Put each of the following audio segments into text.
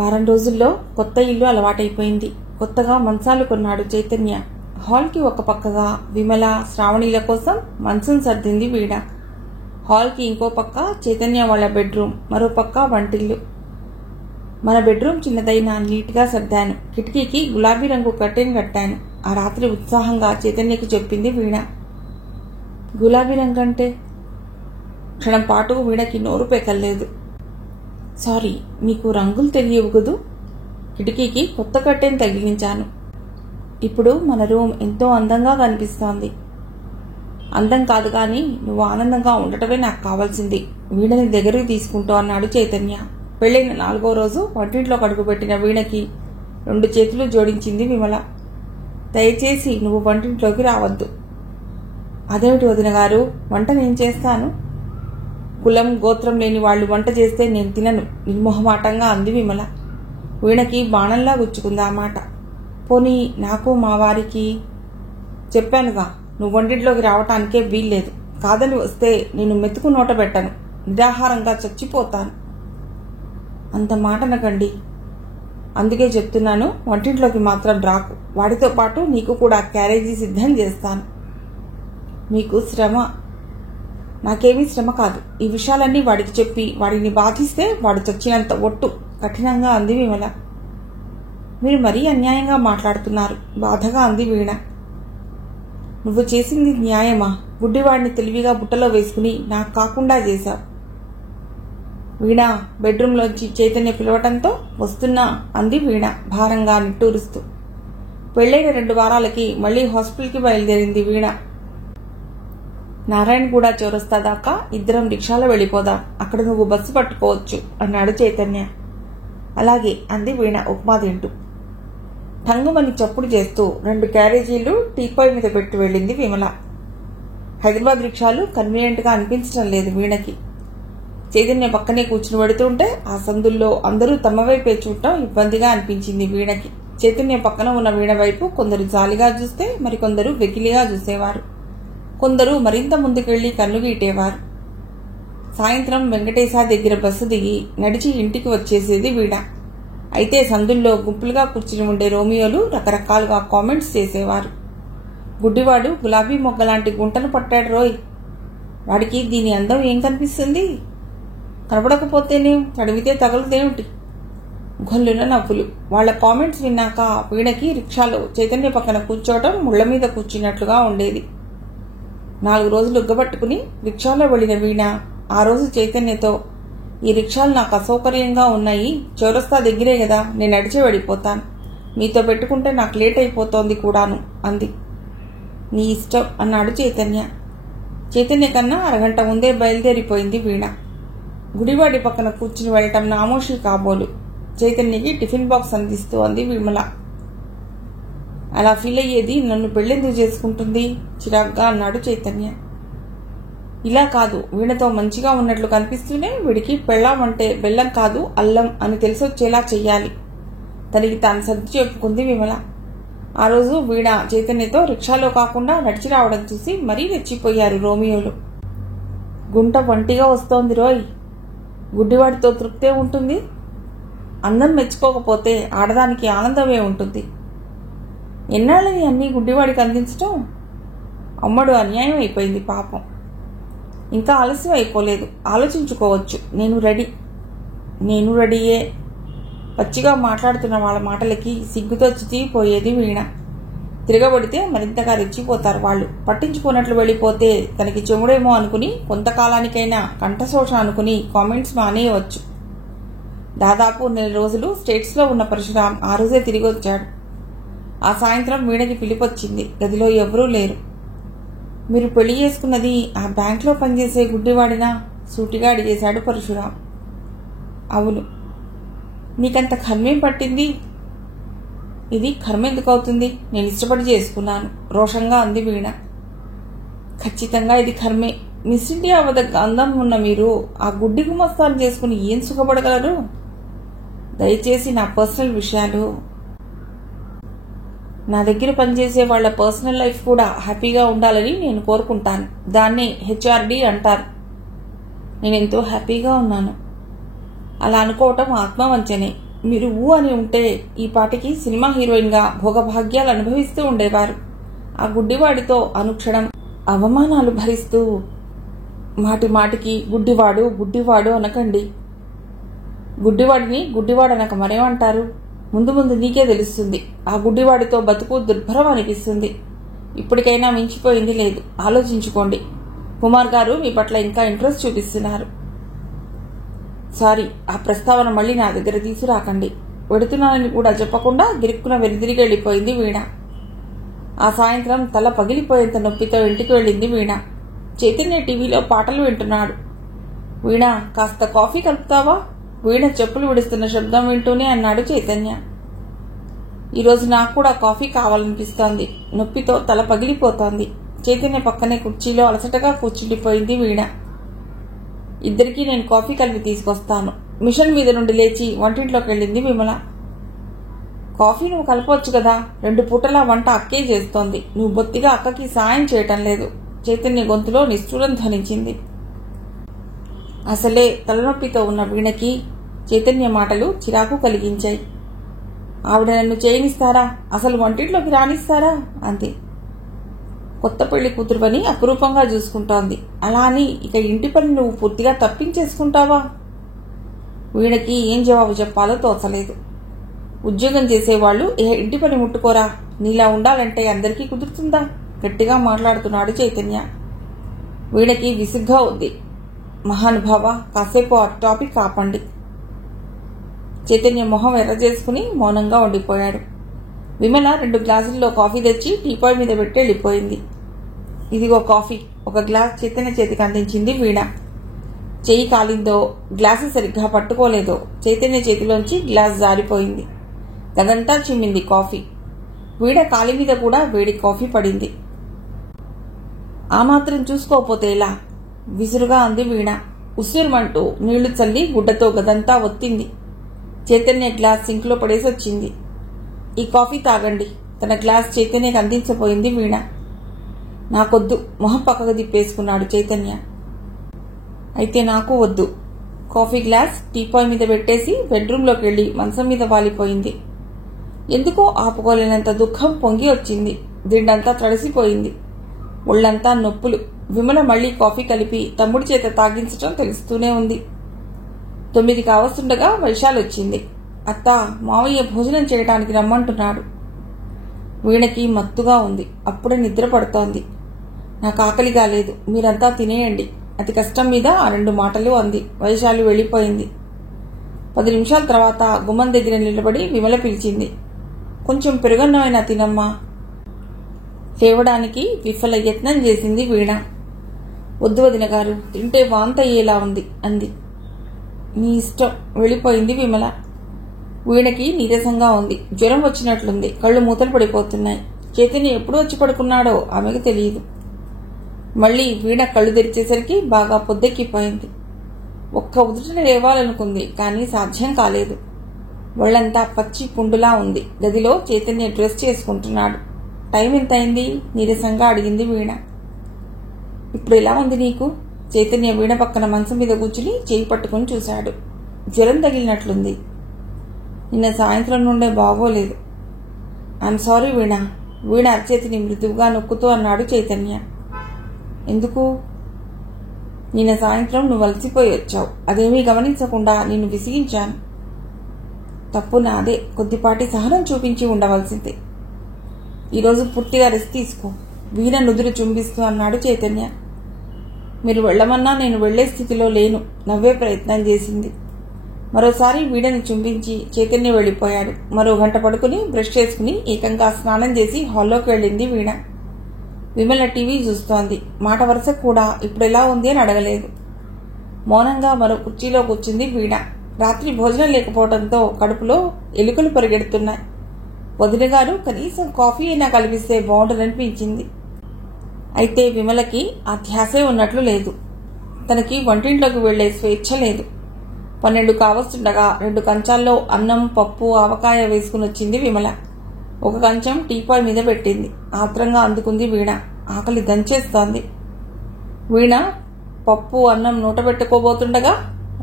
వారం రోజుల్లో కొత్త ఇల్లు అలవాటైపోయింది. కొత్తగా మంచాలు కొన్నాడు చైతన్య. హాల్కి ఒక పక్కగా విమల, శ్రావణిల కోసం మంచం సర్దింది వీణ. హాల్కి ఇంకో పక్క చైతన్య వాళ్ళ బెడ్రూమ్, మరో పక్క వంటిల్లు. మన బెడ్రూమ్ చిన్నదైనా నీట్గా సర్దాను. కిటికీకి గులాబీ రంగు కర్టెన్ కట్టాను. ఆ రాత్రి ఉత్సాహంగా చైతన్యకి చెప్పింది వీణ. గులాబీ రంగు అంటే? క్షణం పాటు వీణకి నోరు పెకల్లేదు. సారీ, మీకు రంగులు తెలియవు కదూ. కిటికీకి కొత్త కర్టెన్ తగిలించాను. ఇప్పుడు మన రూమ్ ఎంతో అందంగా కనిపిస్తోంది. అందం కాదు కానీ నువ్వు ఆనందంగా ఉండటమే నాకు కావాల్సింది. వీణని దగ్గరికి తీసుకుంటూ అన్నాడు చైతన్య. పెళ్లైన 4వ రోజు వంటింట్లో కడుగుపెట్టిన వీణకి 2 చేతులు జోడించింది విమల. దయచేసి నువ్వు వంటింట్లోకి రావద్దు. అదేమిటి వదిన గారు, వంట నేను చేస్తాను. కులం గోత్రం లేని వాళ్ళు వంట చేస్తే నేను తినను, నిర్మోహమాటంగా అంది విమల. వీణకి బాణంలా గుచ్చుకుంది ఆ మాట. పోనీ నాకు మా వారికి చెప్పానుగా, నువ్వు వంటింట్లోకి రావటానికే వీల్లేదు. కాదని వస్తే నేను మెతుకు నోట పెట్టను, నిరాహారంగా చచ్చిపోతాను. అంత మాట అనకండి. అందుకే చెప్తున్నాను, వంటింట్లోకి మాత్రం రాకు. వాడితో పాటు నీకు కూడా క్యారేజీ సిద్ధం చేస్తాను. మీకు శ్రమ. నాకేమీ శ్రమ కాదు. ఈ విషయాలన్నీ వాడికి చెప్పి వాడిని బాధిస్తే వాడు చచ్చినంత ఒట్టు, కఠినంగా అంది విమల. మీరు మరీ అన్యాయంగా మాట్లాడుతున్నారు, బాధగా అంది వీణ. నువ్వు చేసింది న్యాయమా? గుడ్డివాడిని తెలివిగా బుట్టలో వేసుకుని నాకు కాకుండా చేశావు. వీణ బెడ్రూంలోంచి చైతన్య పిలవటంతో వస్తున్నా అంది వీణ భారంగా నిట్టూరుస్తూ. పెళ్లైన 2 వారాలకి మళ్లీ హాస్పిటల్కి బయలుదేరింది వీణ. నారాయణగూడ చౌరస్తా దాకా ఇద్దరం రిక్షాలో వెళ్ళిపోదాం, అక్కడ నువ్వు బస్సు పట్టుకోవచ్చు అన్నాడు చైతన్య. అలాగే అంది వీణ ఉప్మా తింటూ. ఠంగుమని చప్పుడు చేస్తూ 2 క్యారేజీలు టీపాయ్ మీద పెట్టి వెళ్ళింది విమల. హైదరాబాద్ రిక్షాలు కన్వీనియంట్గా అనిపించడం లేదు వీణకి. చైతన్య పక్కనే కూర్చుని పెడుతుంటే ఆ సందుల్లో అందరూ తమ వైపే చూడటం ఇబ్బందిగా అనిపించింది వీణకి. చైతన్య పక్కన ఉన్న వీణ వైపు కొందరు జాలిగా చూస్తే మరికొందరు వెకిలిగా చూసేవారు. కొందరు మరింత ముందుకెళ్లి కన్ను గీటేవారు. సాయంత్రం వెంకటేశ దగ్గర బస్సు దిగి నడిచి ఇంటికి వచ్చేసేది వీణ. అయితే సందుల్లో గుంపులుగా కూర్చుని ఉండే రోమియోలు రకరకాలుగా కామెంట్స్ చేసేవారు. గుడ్డివాడు గులాబీ మొగ్గలాంటి గుంటను పట్టాడు రోయ్, వాడికి దీని అందం ఏం కనిపిస్తుంది, కనపడకపోతేనే తడివితే తగలదేమిటి? గొల్లున నవ్వులు. వాళ్ల కామెంట్స్ విన్నాక వీణకి రిక్షాలో చైతన్య పక్కన కూర్చోవటం ముళ్ల మీద కూర్చున్నట్లుగా ఉండేది. 4 రోజులు ఉగ్గబట్టుకుని రిక్షాలో వెళ్లిన వీణ ఆ రోజు చైతన్యతో, ఈ రిక్షాలు నాకు అసౌకర్యంగా ఉన్నాయి, చౌరస్తా దగ్గరే కదా, నేను నడిచే వెళ్ళిపోతాను. మీతో పెట్టుకుంటే నాకు లేట్ అయిపోతోంది కూడాను అంది. నీ ఇష్టం అన్నాడు చైతన్య. చైతన్య కన్నా అరగంట ముందే బయలుదేరిపోయింది వీణ. గుడివాడి పక్కన కూర్చుని వెళ్ళటం నామోషి కాబోలు. చైతన్యకి టిఫిన్ బాక్స్ అందిస్తూ అంది విమల. అలా ఫీల్ అయ్యేది నన్ను పెళ్ళెందుకు చేసుకుంటుంది, చిరాగ్గా అన్నాడు చైతన్య. ఇలా కాదు, వీణతో మంచిగా ఉన్నట్లు కనిపిస్తూనే వీడికి పెళ్ళామంటే బెల్లం కాదు అల్లం అని తెలిసొచ్చేలా చెయ్యాలి. తనకి తాను సర్ది చెప్పుకుంది విమల. ఆ రోజు వీణ చైతన్యతో రిక్షాలో కాకుండా నడిచి రావడం చూసి మరీ రెచ్చిపోయారు రోమియోలు. గుంట వంటిగా వస్తోంది రోయ్, గుడ్డివాడితో తృప్తే ఉంటుంది. అందం మెచ్చుకోకపోతే ఆడదానికి ఆనందమే ఉంటుంది. ఎన్నాళ్ళని అన్నీ గుడ్డివాడికి అందించటం? అమ్మడు అన్యాయం అయిపోయింది పాపం. ఇంకా ఆలస్యం అయిపోలేదు, ఆలోచించుకోవచ్చు. నేను రెడీయే. పచ్చిగా మాట్లాడుతున్న వాళ్ళ మాటలకి సిగ్గుతో చితికిపోయేది వీణ. తిరగబడితే మరింతగా రెచ్చిపోతారు వాళ్ళు. పట్టించుకున్నట్లు వెళ్ళిపోతే తనకి చెముడేమో అనుకుని కొంతకాలానికైనా కంఠశోష అనుకుని కామెంట్స్ మానేయవచ్చు. దాదాపు 1 రోజులు స్టేట్స్లో ఉన్న పరశురాం ఆ రోజే తిరిగి వచ్చాడు. ఆ సాయంత్రం వీణకి పిలిపొచ్చింది. గదిలో ఎవరూ లేరు. మీరు పెళ్లి చేసుకున్నది ఆ బ్యాంక్లో పనిచేసే గుడ్డివాడినా? సూటిగా అడిగేశాడు పరశురాం. అవును. నీకంత కర్మేం పట్టింది? ఇది కర్మ ఎందుకు అవుతుంది, నేను ఇష్టపడి చేసుకున్నాను రోషంగా అంది వీణ. ఖచ్చితంగా ఇది కర్మే. మిస్ ఇండియా వద్ద అందం ఉన్న మీరు ఆ గుడ్డి గుమస్తాను చేసుకుని ఏం సుఖపడగలరు? దయచేసి నా పర్సనల్ విషయాలు. నా దగ్గర పనిచేసే వాళ్ల పర్సనల్ లైఫ్ కూడా హ్యాపీగా ఉండాలని నేను కోరుకుంటాను. దాన్నే హెచ్ఆర్డి అంటారు. నేనెంతో హ్యాపీగా ఉన్నాను. అలా అనుకోవటం ఆత్మవంచనే. మీరు అని ఉంటే ఈ పాటికి సినిమా హీరోయిన్గా భోగభాగ్యాలు అనుభవిస్తూ ఉండేవారు. ఆ గుడ్డివాడితో అనుక్షణం అవమానాలు భరిస్తూ మాటి మాటికి గుడ్డివాడు గుడ్డివాడు అనకండి. గుడ్డివాడిని గుడ్డివాడనక మరేమంటారు? ముందు ముందు నీకే తెలుస్తుంది. ఆ గుడ్డివాడితో బతుకు దుర్భరం అనిపిస్తుంది. ఇప్పటికైనా మించిపోయింది లేదు, ఆలోచించుకోండి. కుమార్ గారు మీ పట్ల ఇంకా ఇంట్రెస్ట్ చూపిస్తున్నారు. సారీ, ఆ ప్రస్తావన మళ్ళీ నా దగ్గర తీసుకురాకండి. వెడుతున్నానని కూడా చెప్పకుండా గిరుక్కున వెనుదిరిగి వెళ్ళిపోయింది వీణ. ఆ సాయంత్రం తల పగిలిపోయేంత నొప్పితో ఇంటికి వెళ్ళింది వీణ. చైతన్య టీవీలో పాటలు వింటున్నాడు. వీణ, కాస్త కాఫీ కలుపుతావా? వీణ చెప్పులు విడుస్తున్న శబ్దం వింటూనే అన్నాడు చైతన్య. ఈరోజు నాకు కూడా కాఫీ కావాలనిపిస్తోంది. నొప్పితో తల పగిలిపోతోంది. చైతన్య పక్కనే కుర్చీలో అలసటగా కూర్చుండిపోయింది వీణ. ఇద్దరికీ నేను కాఫీ కలిపి తీసుకొస్తాను. మిషన్ మీద నుండి లేచి వంటింట్లోకి వెళ్ళింది విమల. కాఫీ నువ్వు కలపవచ్చు కదా, 2 పూటలా వంట అక్కే చేస్తోంది. నువ్వు బొత్తిగా అక్కకి సాయం చేయటం లేదు. చైతన్య గొంతులో నిష్ఠూరం ధ్వనించింది. అసలే తలనొప్పితో ఉన్న వీణకి చైతన్య మాటలు చిరాకు కలిగించాయి. ఆవిడ నన్ను చేయనిస్తారా? అసలు వంటింట్లోకి రానిస్తారా? అంతే. కొత్త పెళ్లి కూతురువని అపురూపంగా చూసుకుంటోంది. అలా అని ఇక ఇంటి పని నువ్వు పూర్తిగా తప్పించేసుకుంటావా? వీణకి ఏం జవాబు చెప్పాలో తోచలేదు. ఉద్యోగం చేసేవాళ్లు ఇంటి పని ముట్టుకోరా? నీలా ఉండాలంటే అందరికీ కుదురుతుందా? గట్టిగా మాట్లాడుతున్నాడు చైతన్య. వీణకి విసుగ్గా ఉంది. మహానుభావ, కాసేపు ఆ టాపిక్ ఆపండి. చైతన్య మొహం ఎర్ర చేసుకుని మౌనంగా ఉండిపోయాడు. విమల 2 గ్లాసుల్లో కాఫీ తెచ్చి టీపాయ్ మీద పెట్టి వెళ్ళిపోయింది. ఇదిగో కాఫీ. ఒక గ్లాస్ చైతన్య చేతికి అందించింది వీణ. చెయ్యి కాలిందో, గ్లాసు సరిగ్గా పట్టుకోలేదో చైతన్య చేతిలోంచి గ్లాస్ జారిపోయింది. గదంతా చిమ్మింది కాఫీ. వీణ కాలి మీద కూడా వేడి కాఫీ పడింది. ఆ మాత్రం చూసుకోపోతే ఎలా? విసురుగా అంది వీణ. ఉస్సురుమంటూ నీళ్లు చల్లి గుడ్డతో గదంతా ఒత్తింది. చైతన్య గ్లాస్ సింక్లో పడేసి వచ్చింది. ఈ కాఫీ తాగండి. తన గ్లాస్ చైతన్యకి అందించబోయింది వీణ. నాకొద్దు, మొహం పక్కకు తిప్పేసుకున్నాడు చైతన్య. అయితే నాకు వద్దు. కాఫీ గ్లాస్ టీపాయ్ మీద పెట్టేసి బెడ్రూంలోకి వెళ్లి మంచం మీద వాలిపోయింది. ఎందుకో ఆపుకోలేనంత దుఃఖం పొంగి వచ్చింది. దిండంతా తడిసిపోయింది. ఒళ్లంతా నొప్పులు. విమల మళ్లీ కాఫీ కలిపి తమ్ముడి చేత తాగించటం తెలుస్తూనే ఉంది. 9 కావస్తుండగా వైశాలి వచ్చింది. అత్త, మావయ్య భోజనం చేయడానికి రమ్మంటున్నాడు. వీణకి మత్తుగా ఉంది. అప్పుడే నిద్ర పడుతోంది. నాకు ఆకలిగా లేదు, మీరంతా తినేయండి. అతి కష్టం మీద ఆ 2 మాటలు అంది. వైశాలి వెళ్లిపోయింది. 10 నిమిషాల తర్వాత గుమ్మం దగ్గర నిలబడి విమల పిలిచింది. కొంచెం పెరుగన్నమైనా తినమ్మా. లేవడానికి విఫల యత్నం చేసింది వీణ. వద్దు వదిన గారు, తింటే వాంత అయ్యేలా ఉంది అంది. నీ ఇష్టం, వెళ్లిపోయింది విమల. వీణకి నీరసంగా ఉంది. జ్వరం వచ్చినట్లుంది. కళ్ళు మూతలు పడిపోతున్నాయి. చైతన్య ఎప్పుడు వచ్చి పడుకున్నాడో ఆమెకు తెలియదు. మళ్లీ వీణ కళ్ళు తెరిచేసరికి బాగా పొద్దెక్కిపోయింది. ఒక్క ఉదుటన లేవాలనుకుంది, కానీ సాధ్యం కాలేదు. ఒళ్లంతా పచ్చి పుండులా ఉంది. గదిలో చైతన్య డ్రెస్ చేసుకుంటున్నాడు. టైం ఎంతైంది? నీరసంగా అడిగింది వీణ. ఇప్పుడు ఎలా ఉంది నీకు? చైతన్య వీణ పక్కన మంచం మీద కూర్చుని చేయి పట్టుకుని చూశాడు. జ్వరం తగిలినట్లుంది. నిన్న సాయంత్రం నుండే బాగోలేదు. ఐఎమ్ సారీ వీణ. వీణ అరచేతిని మృదువుగా నొక్కుతూ అన్నాడు చైతన్య. ఎందుకు? నిన్న సాయంత్రం నువ్వు అలసిపోయి వచ్చావు. అదేమీ గమనించకుండా నిన్ను విసిగించాను. తప్పు నాదే. కొద్దిపాటి సహనం చూపించి ఉండవలసిందే. ఈరోజు పూర్తిగా రెస్ట్ తీసుకో. వీణ నుదురు చుంబిస్తూ అన్నాడు చైతన్య. మీరు వెళ్లమన్నా నేను వెళ్లే స్థితిలో లేను. నవ్వే ప్రయత్నం చేసింది. మరోసారి వీణని చుంబించి చైతన్య వెళ్లిపోయాడు. మరో గంట పడుకుని బ్రష్ చేసుకుని ఏకంగా స్నానం చేసి హాల్లోకి వెళ్ళింది వీణ. విమల టీవీ చూస్తోంది. మాట వరుస కూడా ఇప్పుడెలా ఉంది అని అడగలేదు. మౌనంగా మరో కుర్చీలో కూర్చుంది వీణ. రాత్రి భోజనం లేకపోవడంతో కడుపులో ఎలుకలు పరిగెడుతున్నాయి. వదిన గారు కనీసం కాఫీ అయినా కలిపిస్తే బాగుంటుందనిపించింది. అయితే విమలకి ఆ ధ్యాసే ఉన్నట్లు లేదు. తనకి వంటింట్లోకి వెళ్లే స్వేచ్ఛ లేదు. 12 కావస్తుండగా 2 కంచాల్లో అన్నం, పప్పు, ఆవకాయ వేసుకుని వచ్చింది విమల. ఒక కంచం టీపాయ్ మీద పెట్టింది. ఆత్రంగా అందుకుంది వీణ. ఆకలి దంచేస్తోంది. వీణ పప్పు, అన్నం నూట పెట్టుకోబోతుండగా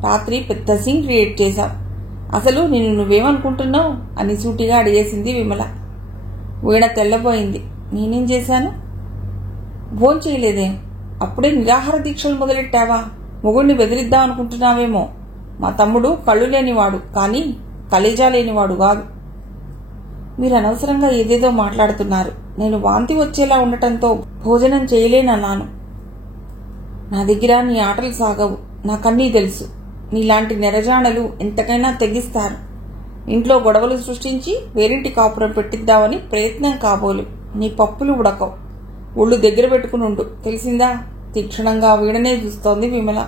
రాత్రి పెద్ద సీన్ క్రియేట్ చేశాం. అసలు నిన్ను నువ్వేమనుకుంటున్నావు అని సూటిగా అడిగేసింది విమల. వీణ తెల్లబోయింది. నేనేం చేశాను? భోంచేయలేదే? అప్పుడే నిరాహార దీక్షలు మొదలెట్టావా? మొగుడిని బెదిరిద్దాం అనుకుంటున్నావేమో. మా తమ్ముడు కళ్ళు లేనివాడు, కానీ కలేజా లేనివాడు కాదు. మీరు అనవసరంగా ఏదేదో మాట్లాడుతున్నారు. నేను వాంతి వచ్చేలా ఉండటంతో భోజనం చేయలేనన్నాను. నా దగ్గర నీ ఆటలు సాగవు. నాకన్నీ తెలుసు. నీలాంటి నెరజాణలు ఎంతకైనా తెగిస్తారు. ఇంట్లో గొడవలు సృష్టించి వేరింటి కాపురం పెట్టిద్దామని ప్రయత్నం కాబోలు. నీ పప్పులు ఉడకవు. ఒళ్ళు దగ్గర పెట్టుకునుండు, తెలిసిందా? తీక్షణంగా వీడనే చూస్తోంది విమల.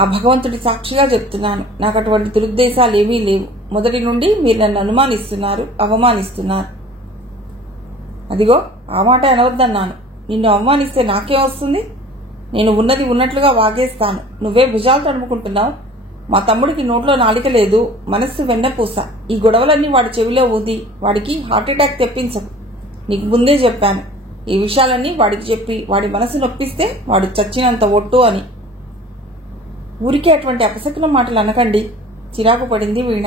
ఆ భగవంతుడి సాక్షిగా చెప్తున్నాను, నాకు అటువంటి దురుద్దేశాలేమీ లేవు. మొదటి నుండి మీరు నన్ను అనుమానిస్తున్నారు, అవమానిస్తున్నారు. అదిగో ఆ మాట అనవద్దన్నాను. నిన్ను అవమానిస్తే నాకేం వస్తుంది? నేను ఉన్నది ఉన్నట్లుగా వాగేస్తాను. నువ్వే భుజాలు తడుముకుంటున్నావు. మా తమ్ముడికి నోట్లో నాలిక లేదు, మనస్సు వెన్నపూస. ఈ గొడవలన్నీ వాడి చెవిలో ఊది వాడికి హార్ట్అటాక్ తెప్పించకు. నీకు ముందే చెప్పాను. ఈ విషయాలన్నీ వాడికి చెప్పి వాడి మనసు నొప్పిస్తే వాడు చచ్చినంత ఒట్టు అని. ఊరికే అటువంటి అపశకున మాటలు అనకండి. చిరాకు పడింది వీణ.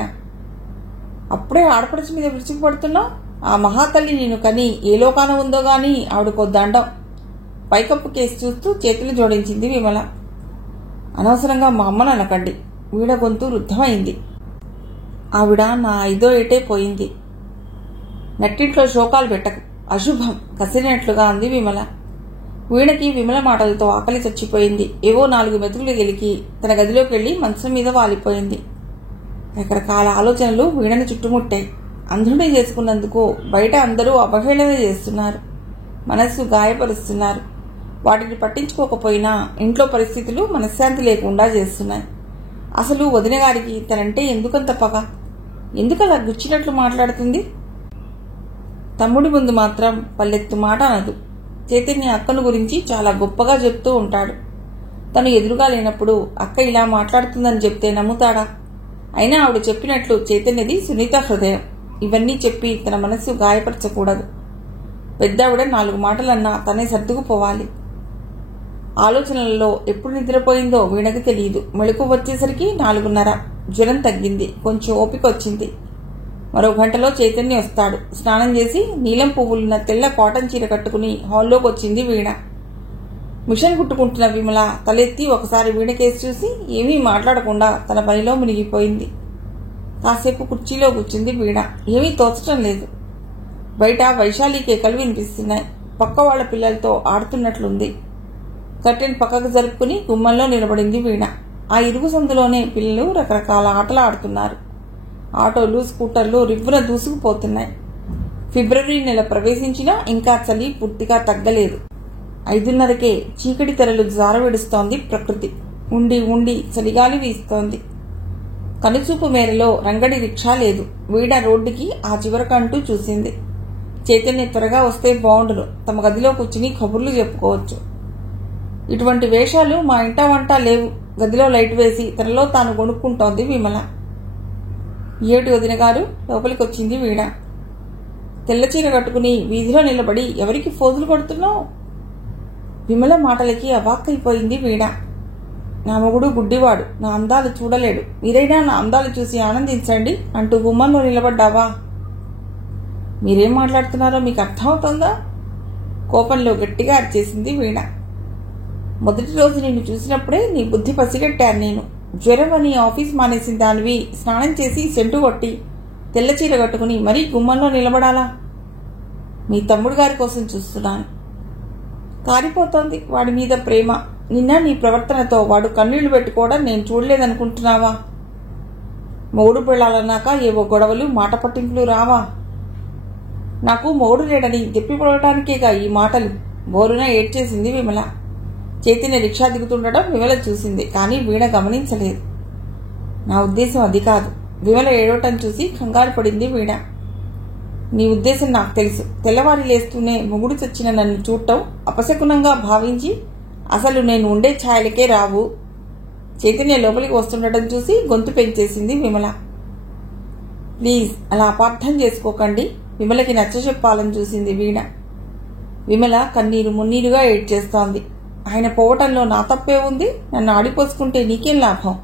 అప్పుడే ఆడపడుచు మీద విరుచుకుపడుతున్నావు. ఆ మహాతల్లి నేను కని ఏ లోకాన ఉందో గాని ఆవిడకో దండం. పైకప్పు కేసు చూస్తూ చేతులు జోడించింది విమల. అనవసరంగా మా అమ్మను అనకండి. వీడ గొంతు రుద్ధమైంది. ఆవిడ నా 5వ ఏటే పోయింది. నట్టింట్లో శోకాలు పెట్టకు, అశుభం కసిరినట్లుగా అంది విమల. వీణకి విమల మాటలతో ఆకలి చచ్చిపోయింది. ఏవో 4 మెతుకులు గెలికి తన గదిలోకి వెళ్లి మంచం మీద వాలిపోయింది. రకరకాల ఆలోచనలు వీణని చుట్టుముట్టాయి. అంధుడిని చేసుకున్నందుకు బయట అందరూ అవహేళన చేస్తున్నారు, మనస్సు గాయపరుస్తున్నారు. వాటిని పట్టించుకోకపోయినా ఇంట్లో పరిస్థితులు మనశ్శాంతి లేకుండా చేస్తున్నాయి. అసలు వదిన గారికి తనంటే ఎందుకంత పగ? ఎందుకలా గుచ్చినట్లు మాట్లాడుతుంది? తమ్ముడి ముందు మాత్రం పల్లెత్తు మాట అనదు. చైతన్య అక్కను గురించి చాలా గొప్పగా చెప్తూ ఉంటాడు. తను ఎదురుగా లేనప్పుడు అక్క ఇలా మాట్లాడుతుందని చెప్తే నమ్ముతాడా? అయినా ఆవిడ చెప్పినట్లు చైతన్యది సునీత హృదయం. ఇవన్నీ చెప్పి తన మనస్సు గాయపరచకూడదు. పెద్దావిడ 4 మాటలన్నా తనే సర్దుకుపోవాలి. ఆలోచనలలో ఎప్పుడు నిద్రపోయిందో వీణకి తెలియదు. మెళుకు వచ్చేసరికి 4:30. జ్వరం తగ్గింది, కొంచెం ఓపిక వచ్చింది. మరో గంటలో చైతన్య వస్తాడు. స్నానం చేసి నీలం పువ్వులున్న తెల్ల కాటన్ చీర కట్టుకుని హాల్లోకి వచ్చింది వీణ. మిషన్ కుట్టుకుంటున్న విమల తలెత్తి ఒకసారి వీణ కేసు చూసి ఏమీ మాట్లాడకుండా తన పనిలో మునిగిపోయింది. కాసేపు కుర్చీలో కూర్చుంది వీణ. ఏమీ తోచటం లేదు. బయట వైశాలి కేకలు వినిపిస్తున్నాయి. పక్క వాళ్ల పిల్లలతో ఆడుతున్నట్లుంది. కర్టెన్ పక్కకు జరుపుకుని గుమ్మంలో నిలబడింది వీణ. ఆ ఇరుగు సందులోనే పిల్లలు రకరకాల ఆటలు ఆడుతున్నారు. ఆటోలు, స్కూటర్లు రివ్వున దూసుకుపోతున్నాయి. ఫిబ్రవరి నెల ప్రవేశించినా ఇంకా చలి పూర్తిగా తగ్గలేదు. 5:30కే చీకటి తెరలు జారవిడుస్తోంది ప్రకృతి. ఉండి ఉండి చలిగాలి వీస్తోంది. కనుచూపు మేరలో రంగడి రిక్షా లేదు. వీణ రోడ్డుకి ఆ చివరకంటూ చూసింది. చైతన్య త్వరగా వస్తే బాగుండును. తమ గదిలో కూర్చుని కబుర్లు చెప్పుకోవచ్చు. ఇటువంటి వేషాలు మా ఇంట వంట లేవు. గదిలో లైట్ వేసి తనలో తాను కొనుక్కుంటోంది విమల. ఏటి వదిన గారు? లోపలికి వచ్చింది వీణ. తెల్లచీర కట్టుకుని వీధిలో నిలబడి ఎవరికి ఫోజులు కొడుతున్నావు? విమల మాటలకి అవాక్కైపోయింది వీణ. నా మొగుడు గుడ్డివాడు, నా అందాలు చూడలేడు. మీరైనా నా అందాలు చూసి ఆనందించండి అంటూ గుమ్మంలో నిలబడ్డావా? మీరేం మాట్లాడుతున్నారో మీకు అర్థమవుతుందా? కోపంలో గట్టిగా అరిచేసింది వీణ. మొదటి రోజు నిన్ను చూసినప్పుడే నీ బుద్ధి పసిగట్టాను నేను. జ్వరం అని ఆఫీస్ మానేసిన దానివి స్నానం చేసి సెంటు కొట్టి తెల్లచీర కట్టుకుని మరీ గుమ్మంలో నిలబడాలా? మీ తమ్ముడు గారి కోసం చూస్తున్నాను. కారిపోతోంది వాడి మీద ప్రేమ. నిన్న నీ ప్రవర్తనతో వాడు కన్నీళ్లు పెట్టుకోవడం నేను చూడలేదనుకుంటున్నావా? మొగుడు పెళ్ళాలన్నాక ఏవో గొడవలు, మాట పట్టింపులు రావా? నాకు మొగుడు లేడని చెప్పిపోవటానికేగా ఈ మాటలు. బోరున ఏడ్చేసింది విమల. చైతన్య రిక్షా దిగుతుండడం విమల చూసింది, కానీ వీణ గమనించలేదు. నా ఉద్దేశం అది కాదు. విమల ఏడవటం చూసి కంగారు పడింది వీణ. నీ ఉద్దేశం నాకు తెలుసు. తెల్లవారి లేస్తూనే మొగుడు చచ్చిన నన్ను చూడటం అపశకునంగా భావించి అసలు నేను ఉండే ఛాయలకే రావు. చైతన్య లోపలికి వస్తుండటం చూసి గొంతు పెంచేసింది విమల. ప్లీజ్ అలా అపార్థం చేసుకోకండి. విమలకి నచ్చ చెప్పాలని చూసింది వీణ. విమల కన్నీరు మున్నీరుగా ఏడ్చేస్తోంది. ఆయన పోవటంలో నా తప్పే ఉంది? నన్ను ఆడిపోసుకుంటే నీకేం లాభం?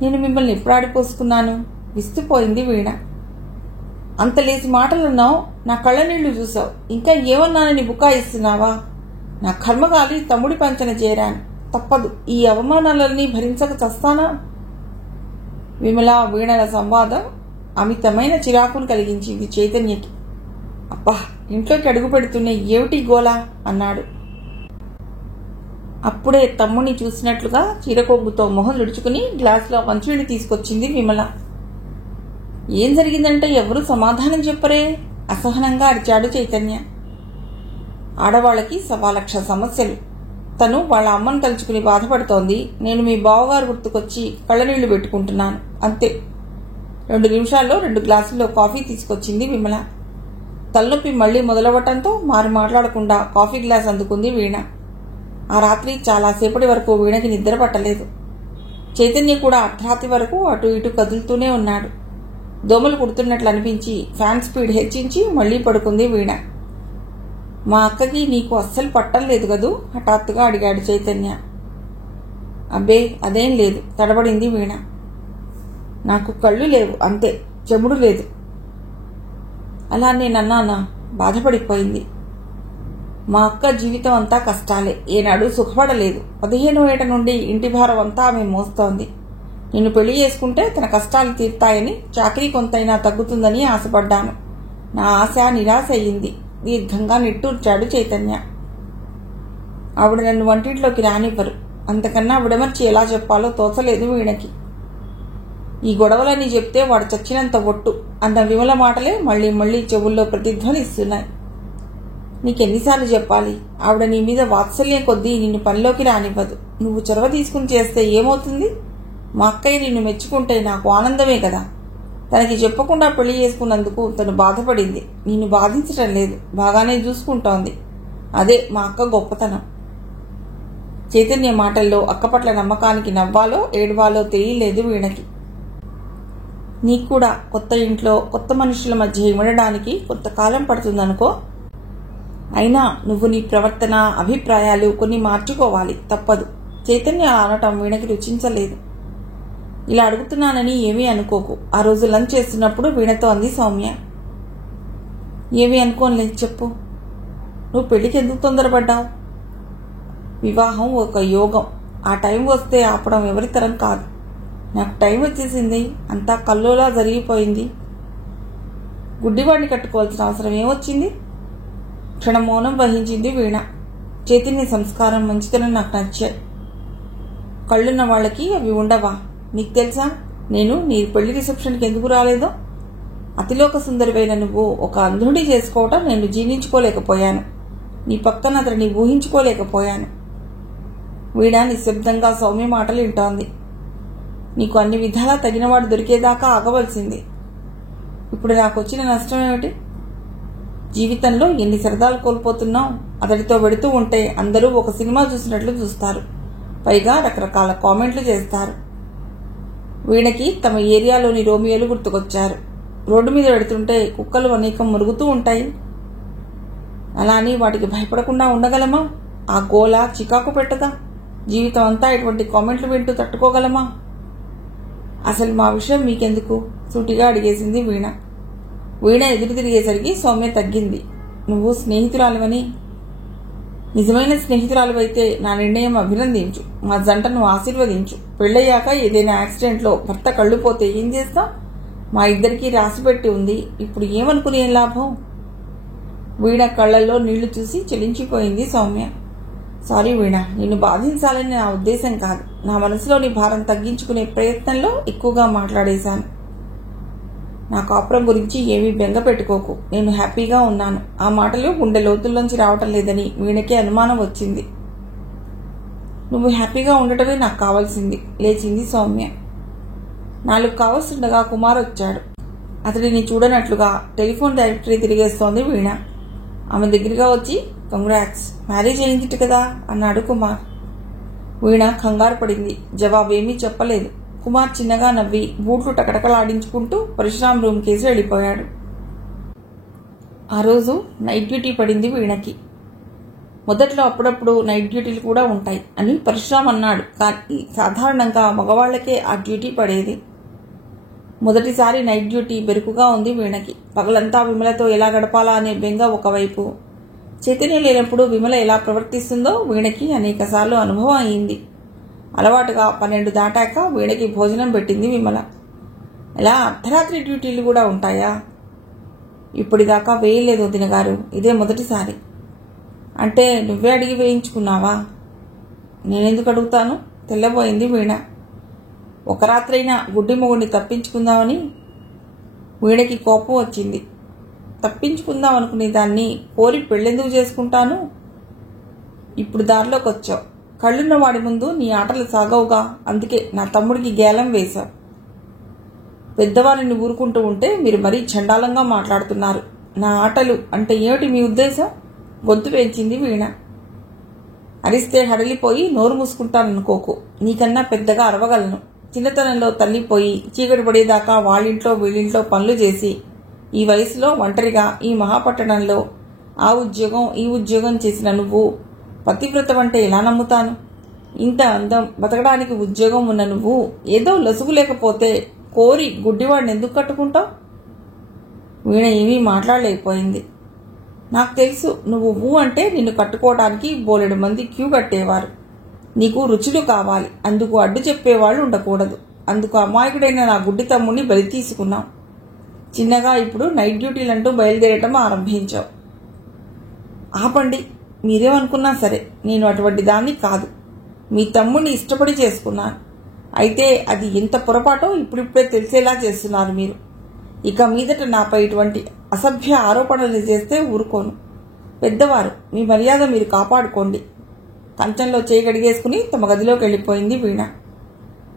నేను మిమ్మల్ని ఎప్పుడు ఆడిపోసుకున్నాను? విస్తుపోయింది వీణ. అంత లేచి మాటలున్నావు, నా కళ్ళ నీళ్లు చూసావు, ఇంకా ఏమన్నానని బుకాయిస్తున్నావా? నా కర్మగాలి తమ్ముడి పంచన చేరాను, తప్పదు, ఈ అవమానాలన్నీ భరించక చస్తానా? విమల వీణల సంవాదం అమితమైన చిరాకును కలిగించింది చైతన్యకి. అబ్బా, ఇంట్లోకి అడుగు పెడుతూనే ఏమిటి గోలా అన్నాడు. అప్పుడే తమ్ముని చూసినట్లుగా చీరకొగ్గుతో మొహం లుడుచుకుని గ్లాసులో మంచినీళ్ళు తీసుకొచ్చింది విమల. ఏం జరిగిందంటే ఎవరూ సమాధానం చెప్పరే, అసహనంగా అరిచాడు చైతన్య. ఆడవాళ్లకి 1,00,000 సమస్యలు. తను వాళ్ళ అమ్మను తలుచుకుని బాధపడుతోంది. నేను మీ బావగారు గుర్తుకొచ్చి కళ్ళనీళ్లు పెట్టుకుంటున్నాను, అంతే. 2 నిమిషాల్లో 2 గ్లాసుల్లో కాఫీ తీసుకొచ్చింది విమల. తలనొప్పి మళ్లీ మొదలవ్వటంతో మాట్లాడకుండా కాఫీ గ్లాస్ అందుకుంది వీణ. ఆ రాత్రి చాలాసేపటి వరకు వీణకి నిద్ర పట్టలేదు. చైతన్య కూడా అర్ధరాత్రి వరకు అటు ఇటు కదులుతూనే ఉన్నాడు. దోమలు కుడుతున్నట్లు అనిపించి ఫ్యాన్ స్పీడ్ హెచ్చించి మళ్లీ పడుకుంది వీణ. మా అక్కకి నీకు అస్సలు పట్టం లేదు కదూ? హఠాత్తుగా అడిగాడు చైతన్య. అబ్బే, అదేం లేదు, తడబడింది వీణ. నాకు కళ్ళు లేవు అంతే, చెముడు లేదు. అలా నేనన్నానా? బాధపడిపోయింది. మా అక్క జీవితం అంతా కష్టాలే, ఏనాడు సుఖపడలేదు. 15వ ఏట నుండి ఇంటి భారం అంతా ఆమె మోస్తోంది. నిన్ను పెళ్లి చేసుకుంటే తన కష్టాలు తీర్తాయని, చాకరీ కొంతైనా తగ్గుతుందని ఆశపడ్డాను. నా ఆశ నిరాశ అయ్యింది. దీర్ఘంగా నిట్టూర్చాడు చైతన్య. ఆవిడ నన్ను వంటింట్లోకి రానివ్వరు. అంతకన్నా విడమర్చి ఎలా చెప్పాలో తోచలేదు వీణకి. ఈ గొడవలని చెప్తే వాడు చచ్చినంత ఒట్టు అన్న విమల మాటలే మళ్లీ మళ్లీ చెవుల్లో ప్రతిధ్వనిస్తున్నాయి. నీకెన్నిసార్లు చెప్పాలి? ఆవిడ నీ మీద వాత్సల్యం కొద్దీ నిన్ను పనిలోకి రానివ్వదు. నువ్వు చొరవ తీసుకుని చేస్తే ఏమవుతుంది? మా అక్కయ్య నిన్ను మెచ్చుకుంటే నాకు ఆనందమే కదా. తనకి చెప్పకుండా పెళ్లి చేసుకున్నందుకు తను బాధపడింది. నిన్ను బాధించటం లేదు, బాగానే చూసుకుంటోంది. అదే మా అక్క గొప్పతనం. చైతన్య మాటల్లో అక్క పట్ల నమ్మకానికి నవ్వాలో ఏడవాలో తెలియలేదు వీణకి. నీకు కూడా కొత్త ఇంట్లో కొత్త మనుషుల మధ్య ఇమడడానికి కొంతకాలం పడుతుందనుకో. అయినా నువ్వు నీ ప్రవర్తన, అభిప్రాయాలు కొన్ని మార్చుకోవాలి, తప్పదు. చైతన్య అనటం వీణకి రుచించలేదు. ఇలా అడుగుతున్నానని ఏమీ అనుకోకు. ఆ రోజు లంచ్ చేస్తున్నప్పుడు వీణతో అంది సౌమ్య. ఏమీ అనుకోనలేదు, చెప్పు. నువ్వు పెళ్లికి ఎందుకు తొందరపడ్డావు? వివాహం ఒక యోగం. ఆ టైం వస్తే ఆపడం ఎవరి తరం కాదు. నాకు టైం వచ్చేసింది, అంతా కల్లోలా జరిగిపోయింది. గుడ్డివాడిని కట్టుకోవాల్సిన అవసరం ఏమొచ్చింది? క్షణం మౌనం వహించింది వీణ. చైతన్య సంస్కారం, మంచితనం నాకు నచ్చాయి. కళ్ళున్న వాళ్ళకి అవి ఉండవా? నీకు తెలుసా నేను నీ పెళ్లి రిసెప్షన్కి ఎందుకు రాలేదో? అతిలోక సుందరివైన నువ్వు ఒక అంధుడి చేసుకోవటం నేను జీర్ణించుకోలేకపోయాను. నీ పక్కన అతడిని ఊహించుకోలేకపోయాను. వీణ నిశ్శబ్దంగా సౌమ్య మాటలు వింటోంది. నీకు అన్ని విధాలా తగినవాడు దొరికేదాకా ఆగవలసింది. ఇప్పుడు నాకు వచ్చిన నష్టం ఏమిటి? జీవితంలో ఎన్ని సరదాలు కోల్పోతున్నావు. అతడితో వెడుతూ ఉంటే అందరూ ఒక సినిమా చూసినట్లు చూస్తారు. పైగా రకరకాల కామెంట్లు చేస్తారు. వీణకి తమ ఏరియాలోని రోమియోలు గుర్తుకొచ్చారు. రోడ్డు మీద వెడుతుంటే కుక్కలు అనేకం మురుగుతూ ఉంటాయి. అలా అని వాటికి భయపడకుండా ఉండగలమా? ఆ గోల చికాకు పెట్టదా? జీవితం అంతా ఇటువంటి కామెంట్లు వింటూ తట్టుకోగలమా? అసలు మా విషయం మీకెందుకు? సూటిగా అడిగేసింది వీణ. వీణ ఎదురు తిరిగేసరికి సౌమ్య తగ్గింది. నువ్వు స్నేహితురాలివని. నిజమైన స్నేహితురాలివైతే నా నిర్ణయం అభినందించు. మా జంటను ఆశీర్వదించు. పెళ్ళయ్యాక ఏదైనా యాక్సిడెంట్లో భర్త కళ్ళు పోతే ఏం చేస్తాం? మా ఇద్దరికీ రాసిపెట్టి ఉంది. ఇప్పుడు ఏమనుకునే లాభం? వీణ కళ్లలో నీళ్లు చూసి చెలించిపోయింది సౌమ్య. సారీ వీణ, నిన్ను బాధించాలని నా ఉద్దేశం కాదు. నా మనసులోని భారం తగ్గించుకునే ప్రయత్నంలో ఎక్కువగా మాట్లాడేశాను. నా కాపురం గురించి ఏమీ బెంగ పెట్టుకోకు. నేను హ్యాపీగా ఉన్నాను. ఆ మాటలు గుండె లోతుల్లోంచి రావటం లేదని వీణకే అనుమానం వచ్చింది. నువ్వు హ్యాపీగా ఉండటమే నాకు కావాల్సింది. లేచింది సౌమ్య. 4 కావస్తుండగా కుమార్ వచ్చాడు. అతడిని చూడనట్లుగా టెలిఫోన్ డైరెక్టరీ తిరిగేస్తోంది వీణ. ఆమె దగ్గరగా వచ్చి, కంగ్రాట్స్, మ్యారేజ్ అయిందిట కదా అన్నాడు కుమార్. వీణ కంగారు పడింది. జవాబేమీ చెప్పలేదు. కుమార్ చిన్నగా నవ్వి బూట్లు టకటకలాడించుకుంటూ పరశురామ్ రూమ్ కేసి వెళ్ళిపోయాడు. ఆ రోజు నైట్ డ్యూటీ పడింది వీణకి. మొదట్లో అప్పుడప్పుడు నైట్ డ్యూటీలు కూడా ఉంటాయి అని పరశురామ్ అన్నాడు. కానీ సాధారణంగా మగవాళ్లకే ఆ డ్యూటీ పడేది. మొదటిసారి నైట్ డ్యూటీ బెరుకుగా ఉంది వీణకి. పగలంతా విమలతో ఎలా గడపాలా అనే బెంగ ఒకవైపు, చైతన్య లేనప్పుడు విమల ఎలా ప్రవర్తిస్తుందో వీణకి అనేకసార్లు అనుభవం అయింది. అలవాటుగా 12 దాటాక వీణకి భోజనం పెట్టింది విమల. ఎలా అర్ధరాత్రి డ్యూటీలు కూడా ఉంటాయా? ఇప్పటిదాకా వేయలేదు వదిన గారు, ఇదే మొదటిసారి. అంటే నువ్వే అడిగి వేయించుకున్నావా? నేనెందుకు అడుగుతాను? తెల్లబోయింది వీణ. ఒక రాత్రైనా గుడ్డి మొగుడిని తప్పించుకుందామని వీణకి కోపం వచ్చింది. తప్పించుకుందాం అనుకునే దాన్ని కోరి పెళ్ళెందుకు చేసుకుంటాను? ఇప్పుడు దారిలోకి వచ్చావు. కళ్ళున్న వాడి ముందు నీ ఆటలు సాగవుగా, అందుకే నా తమ్ముడికి గేలం వేశావు. పెద్దవారిని ఊరుకుంటూ ఉంటే మీరు మరీ చండాలంగా మాట్లాడుతున్నారు. నా ఆటలు అంటే ఏమిటి మీ ఉద్దేశం? గొంతు పెంచింది వీణ. అరిస్తే హడలిపోయి నోరు మూసుకుంటాననుకోకు. నీకన్నా పెద్దగా అరవగలను. చిన్నతనంలో తల్లిపోయి చీకటి పడేదాకా వాళ్ళింట్లో వీళ్ళింట్లో పనులు చేసి ఈ వయసులో ఒంటరిగా ఈ మహాపట్టణంలో ఆ ఉద్యోగం ఈ ఉద్యోగం చేసిన నువ్వు పతివ్రతవంటే ఎలా నమ్ముతాను? ఇంత అందం, బతకడానికి ఉద్యోగం ఉన్న నువ్వు ఏదో లొసుగు లేకపోతే కోరి గుడ్డివాడిని ఎందుకు కట్టుకుంటావు? వీణ ఏమీ మాట్లాడలేకపోయింది. నాకు తెలుసు, నువ్వు అంటే నిన్ను కట్టుకోవడానికి బోలెడు మంది క్యూ కట్టేవారు. నీకు రుచులు కావాలి, అందుకు అడ్డు చెప్పేవాళ్ళు ఉండకూడదు. అందుకు అమాయకుడైన నా గుడ్డి తమ్ముడిని బలి తీసుకున్నావు. చిన్నగా ఇప్పుడు నైట్ డ్యూటీలంటూ బయలుదేరటం ఆరంభించావు. ఆపండి, మీరేమనుకున్నా సరే, నేను అటువంటి దాన్ని కాదు. మీ తమ్ముడిని ఇష్టపడి చేసుకున్నాను. అయితే అది ఎంత పొరపాటో ఇప్పుడిప్పుడే తెలిసేలా చేస్తున్నారు మీరు. ఇక మీదట నాపై ఇటువంటి అసభ్య ఆరోపణలు చేస్తే ఊరుకోను. పెద్దవారు, మీ మర్యాద మీరు కాపాడుకోండి. కంచంలో చేయి కడిగేసుకుని తమ గదిలోకి వెళ్ళిపోయింది వీణ.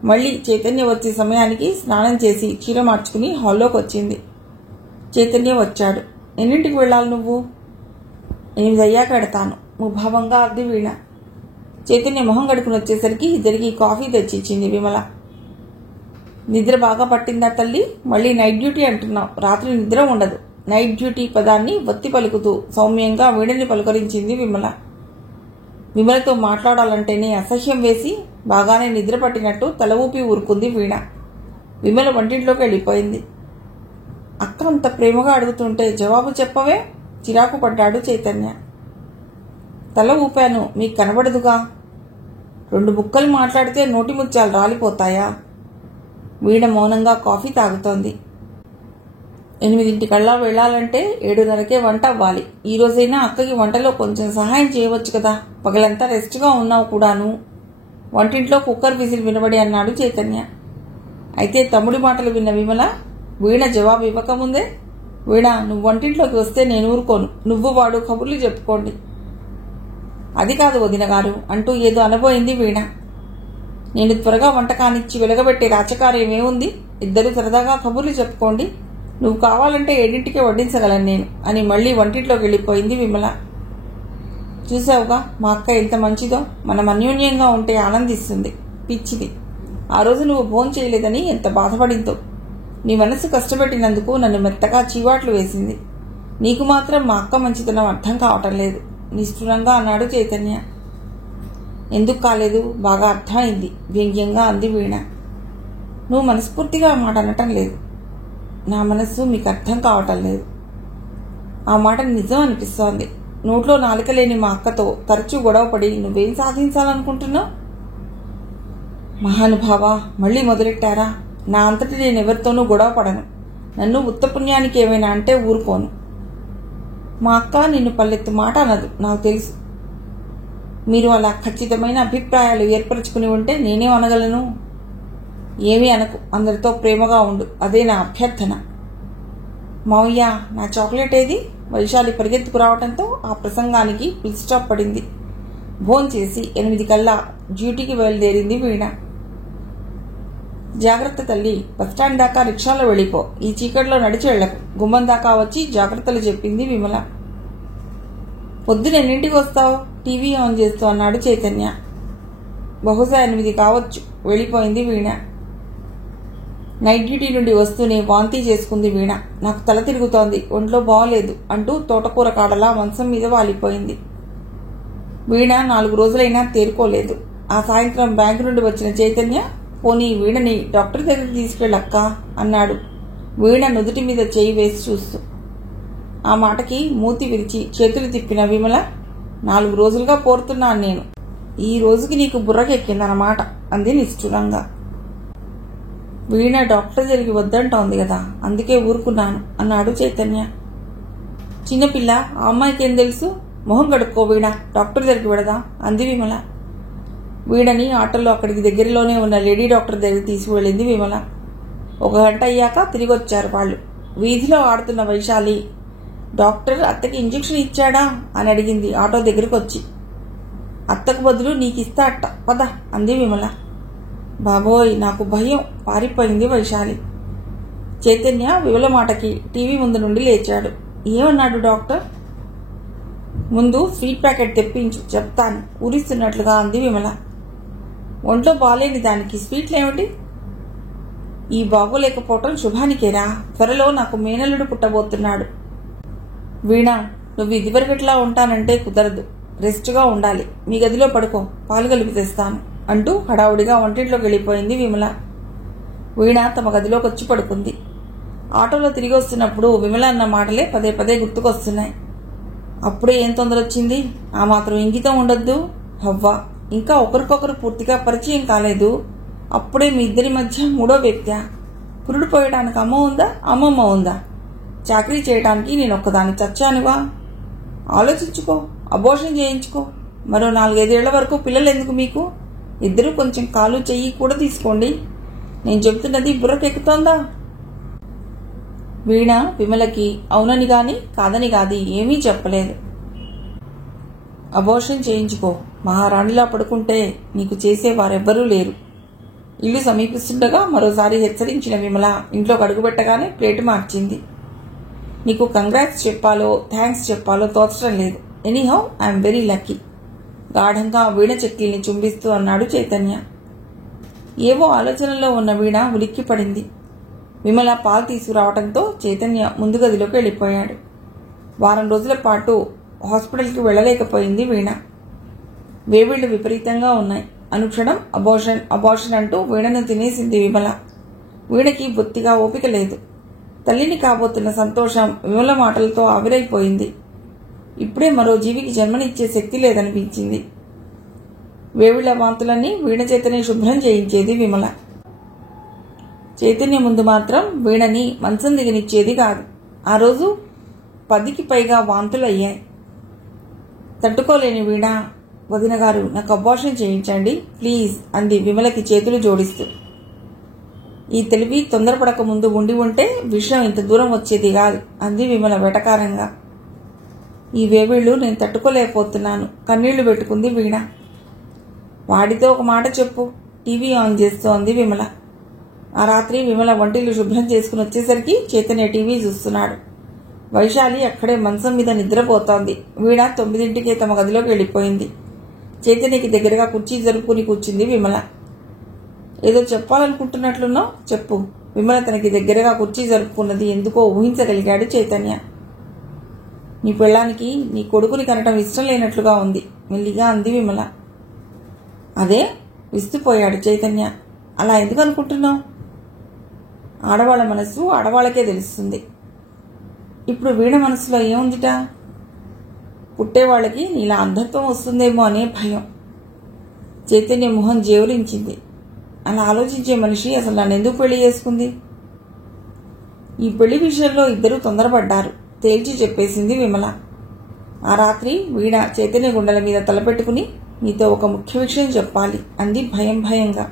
మళ్ళీ చైతన్య వచ్చే సమయానికి స్నానం చేసి చీర మార్చుకుని హాల్లోకి వచ్చింది. చైతన్య వచ్చాడు. ఎన్నింటికి వెళ్ళాలి నువ్వు? 8 అయ్యాక వెడతాను, ముభావంగా అద్ది వీణ. చైతన్య మొహం గడుకుని వచ్చేసరికి ఇద్దరికి కాఫీ తెచ్చి ఇచ్చింది విమల. నిద్ర బాగా పట్టిందా తల్లి? మళ్ళీ నైట్ డ్యూటీ అంటున్నావు. రాత్రి నిద్ర ఉండదు. నైట్ డ్యూటీ పదాన్ని ఒత్తి పలుకుతూ సౌమ్యంగా వీణని పలుకరించింది విమల. విమలతో మాట్లాడాలంటేనే అసహ్యం వేసి బాగానే నిద్ర పట్టినట్టు తల ఊపి ఊరుకుంది వీణ. విమల వంటింట్లోకి వెళ్ళిపోయింది. అక్క అంత ప్రేమగా అడుగుతుంటే జవాబు చెప్పవే? చిరాకు పడ్డాడు చైతన్య. తల ఊపాను, మీకు కనబడదుగా. 2 ముక్కలు మాట్లాడితే నోటి ముత్యాలు రాలిపోతాయా? వీణ మౌనంగా కాఫీ తాగుతోంది. 8 వెళ్లాలంటే 7:30కే వంట అవ్వాలి. ఈ రోజైనా అక్కకి వంటలో కొంచెం సహాయం చేయవచ్చు కదా. పగలంతా రెస్ట్గా ఉన్నావు కూడాను. వంటింట్లో కుక్కర్ విజిల్ వినబడి అన్నాడు చైతన్య. అయితే తమ్ముడి మాటలు విన్న విమల వీణ జవాబు ఇవ్వకముందే, వీణ నువ్వు వంటింట్లోకి వస్తే నేను ఊరుకోను. నువ్వు వాడు కబుర్లు చెప్పుకోండి. అది కాదు వదిన గారు అంటూ ఏదో అనబోయింది వీణ. నేను త్వరగా వంట కానిచ్చి వెలగబెట్టే రాచకార్యమేముంది? ఇద్దరు సరదాగా కబుర్లు చెప్పుకోండి. నువ్వు కావాలంటే 7ంటికే వడ్డించగలను నేను అని మళ్లీ వంటింట్లోకి వెళ్ళిపోయింది విమల. చూసావుగా మా అక్క ఎంత మంచిదో. మనం అన్యోన్యంగా ఉంటే ఆనందిస్తుంది. పిచ్చిది. ఆ రోజు నువ్వు భోజనం చేయలేదని ఎంత బాధపడిందో. నీ మనసు కష్టపెట్టినందుకు నన్ను మెత్తగా చీవాట్లు వేసింది. నీకు మాత్రం మా అక్క మంచితనం అర్థం కావటం లేదు నిష్ఠురంగా అన్నాడు చైతన్య. ఎందుకు కాలేదు? బాగా అర్థమైంది వ్యంగ్యంగా అంది వీణ. నువ్వు మనస్ఫూర్తిగా మాట అనటం లేదు. నా మనస్సు మీకు అర్థం కావటం లేదు. ఆ మాట నిజం అనిపిస్తోంది. నోట్లో నాలుక లేని మా అక్కతో తరచూ గొడవపడి నువ్వేం సాధించాలనుకుంటున్నావు? మహానుభావా, మళ్లీ మొదలెట్టారా? నా అంతటి నేనెవరితోనూ గొడవ పడను. నన్ను ఉత్తపుణ్యానికి ఏమైనా అంటే ఊరుకోను. మా అక్క నిన్ను పల్లెత్తు మాట అనదు, నాకు తెలుసు. మీరు అలా ఖచ్చితమైన అభిప్రాయాలు ఏర్పరచుకుని ఉంటే నేనేం అనగలను? ఏమీ అనకు, అందరితో ప్రేమగా ఉండు, అదే నా అభ్యర్థన. మావయ్య, నా చాక్లెట్ ఏది? వైశాలి పరిగెత్తుకు రావడంతో ఆ ప్రసంగానికి ఫుల్ స్టాప్ పడింది. భోంచేసి 8 కల్లా డ్యూటీకి బయలుదేరింది వీణ. జాగ్రత్త తల్లి, బస్టాండ్ దాకా రిక్షాలో వెళ్ళిపో. ఈ చీకట్లో నడిచి వెళ్లకు. గుమ్మం దాకా వచ్చి జాగ్రత్తలు చెప్పింది విమల. పొద్దున ఎన్నింటికి వస్తావు? టీవీ ఆన్ చేస్తూ అన్నాడు చైతన్య. బహుశా 8 కావచ్చు. వెళ్ళిపోయింది వీణ. నైట్ డ్యూటీ నుండి వస్తూనే వాంతి చేసుకుంది వీణ. నాకు తల తిరుగుతోంది, ఒంట్లో బాగలేదు అంటూ తోటకూర కాడలా మంచం మీద వాలిపోయింది. వీణ 4 రోజులైనా తేరుకోలేదు. ఆ సాయంత్రం బ్యాంకు నుండి వచ్చిన చైతన్య, పోనీ వీణని డాక్టర్ దగ్గరికి తీసుకెళ్ళక్క అన్నాడు, వీణ నుదుటి మీద చేయి వేసి చూస్తూ. ఆ మాటకి మూతి విరిచి చేతులు తిప్పిన విమల, 4 రోజులుగా పోరుతున్నాను నేను, ఈ రోజుకి నీకు బుర్రకెక్కిందన్నమాట అంది నిష్ఠురంగా. వీణ డాక్టర్ దగ్గరికి వద్దంటోంది కదా, అందుకే ఊరుకున్నాను అన్నాడు చైతన్య. చిన్నపిల్ల, ఆ అమ్మాయికేం తెలుసు, మొహం కడుక్కో వీణ, డాక్టర్ దగ్గరికి వెడదా అంది విమల. వీణని ఆటోలో అక్కడికి దగ్గరలోనే ఉన్న లేడీ డాక్టర్ దగ్గరికి తీసుకువెళ్ళింది విమల. 1 గంట అయ్యాక తిరిగి వచ్చారు వాళ్ళు. వీధిలో ఆడుతున్న వైశాలి, డాక్టర్ అత్తకి ఇంజెక్షన్ ఇచ్చాడా అని అడిగింది ఆటో దగ్గరికి వచ్చి. అత్తకు బదులు నీకిస్తా అట్ట పద అంది విమల. బాబోయ్, నాకు భయం, పారిపోయింది వైశాలి. చైతన్య విమల మాటకి టీవీ ముందు నుండి లేచాడు. ఏమన్నాడు డాక్టర్? ముందు స్వీట్ ప్యాకెట్ తెప్పించు చెప్తాను ఊరిస్తున్నట్లుగా అంది విమల. ఒంట్లో బాలేని దానికి స్వీట్లేమిటి? ఈ బాగోలేకపోవటం శుభానికేరా, త్వరలో నాకు మేనల్లుడు పుట్టబోతున్నాడు. వీణ, నువ్వు ఇదివరకట్లా ఉంటానంటే కుదరదు, రెస్ట్గా ఉండాలి, మీ గదిలో పడుకో, పాలు కలిపి తెస్తాను అంటూ హడావుడిగా వంటింట్లోకి వెళ్ళిపోయింది విమల. వీణ తమ గదిలోకి వచ్చి పడుకుంది. ఆటోలో తిరిగి వస్తున్నప్పుడు విమల అన్న మాటలే పదే పదే గుర్తుకొస్తున్నాయి. అప్పుడే ఏం తొందర వచ్చింది, ఆ మాత్రం ఇంగితం ఉండొద్దు. హవ్వ, ఇంకా ఒకరికొకరు పూర్తిగా పరిచయం కాలేదు, అప్పుడే మీ ఇద్దరి మధ్య 3వ వ్యక్తి. పురుడు పోయడానికి అమ్మ ఉందా, అమ్మమ్మ ఉందా? చాకరీ చేయడానికి నేను ఒక్కదాన్ని చచ్చానుగా. ఆలోచించుకో, అబోర్షన్ చేయించుకో, మరో 4-5 ఏళ్ల వరకు పిల్లలు ఎందుకు మీకు? ఇద్దరూ కొంచెం కాలు చెయ్యి కూడా తీసుకోండి. నేను చెబుతున్నది బుర్రకెక్కుతోందా? వీణ విమలకి అవునని గాని కాదని కాదు ఏమీ చెప్పలేదు. అబోర్షన్ చేయించుకో, మహారాణిలా పడుకుంటే నీకు చేసేవారెవ్వరూ లేరు. ఇల్లు సమీపిస్తుండగా మరోసారి హెచ్చరించిన విమల ఇంట్లోకి అడుగుపెట్టగానే ప్లేటు మార్చింది. నీకు కంగ్రాట్స్ చెప్పాలో థ్యాంక్స్ చెప్పాలో తోచడం లేదు. Anyhow I'm very lucky. గాఢంగా వీణ చెక్కిల్ని చుంబిస్తూ అన్నాడు చైతన్య. ఏవో ఆలోచనలో ఉన్న వీణ ఉలిక్కి పడింది. విమల పాలు తీసుకురావడంతో చైతన్య ముందు గదిలోకి వెళ్ళిపోయాడు. వారం రోజుల పాటు హాస్పిటల్కి వెళ్లలేకపోయింది వీణ. వేవిళ్లు విపరీతంగా ఉన్నాయి. అనుక్షణం అబోర్షన్ అబోర్షన్ అంటూ వీణను తినేసింది విమల. వీణకి బొత్తిగా ఓపిక లేదు. తల్లిని కాబోతున్న సంతోషం విమల మాటలతో ఆవిరైపోయింది. ఇప్పుడే మరో జీవికి జన్మనిచ్చే శక్తి లేదనిపించింది. వేవిళ్ల వాంతులన్నీ వీణ చేతనే శుభ్రం చేయించేది విమల. చైతన్య ముందు మాత్రం వీణని మంచం దిగనిచ్చేది కాదు. ఆ రోజు 10కి పైగా వాంతులయ్యాయి. తట్టుకోలేని వీణ, వదిన గారు నాకు అబార్షన్ చేయించండి ప్లీజ్ అంది విమలకి చేతులు జోడిస్తూ. ఈ తెలివి తొందరపడక ముందు ఉండి ఉంటే విషయం ఇంత దూరం వచ్చేది కాదు అంది విమల వెటకారంగా. ఈ వేవిళ్ళు నేను తట్టుకోలేకపోతున్నాను, కన్నీళ్లు పెట్టుకుంది వీణ. వాడితో ఒక మాట చెప్పు, టీవీ ఆన్ చేస్తూ అంది విమల. ఆ రాత్రి విమల వంటిల్లు శుభ్రం చేసుకుని వచ్చేసరికి చైతన్య టీవీ చూస్తున్నాడు. వైశాలి అక్కడే మంచం మీద నిద్రపోతోంది. వీణ 9ంటికే తమ గదిలోకి వెళ్ళిపోయింది. చైతన్యకి దగ్గరగా కుర్చీ జరుపుకుని కూర్చుంది విమల. ఏదో చెప్పాలనుకుంటున్నట్లున్నావు, చెప్పు. విమల తనకి దగ్గరగా కుర్చీ జరుపుకున్నది ఎందుకో ఊహించగలిగాడు చైతన్య. నీ పెళ్ళానికి నీ కొడుకుని కనటం ఇష్టం లేనట్లుగా ఉంది మెల్లిగా అంది విమల. అదే విస్తుపోయాడు చైతన్య. అలా ఎందుకు అనుకుంటున్నావు? ఆడవాళ్ల మనసు ఆడవాళ్లకే తెలుస్తుంది. ఇప్పుడు వీణ మనసులో ఏముందిట? పుట్టేవాళ్ళకి నీలా అంధత్వం వస్తుందేమో అనే భయం. చైతన్య మొహం జేవురించింది. అలా ఆలోచించే మనిషి అసలు నన్ను ఎందుకు పెళ్లి చేసుకుంది? ఈ పెళ్లి విషయంలో ఇద్దరూ తొందరపడ్డారు తేల్చి చెప్పేసింది విమల. ఆ రాత్రి వీణ చైతన్య గుండెల మీద తలపెట్టుకుని నీతో ఒక ముఖ్య విషయం చెప్పాలి అంది భయం భయంగా.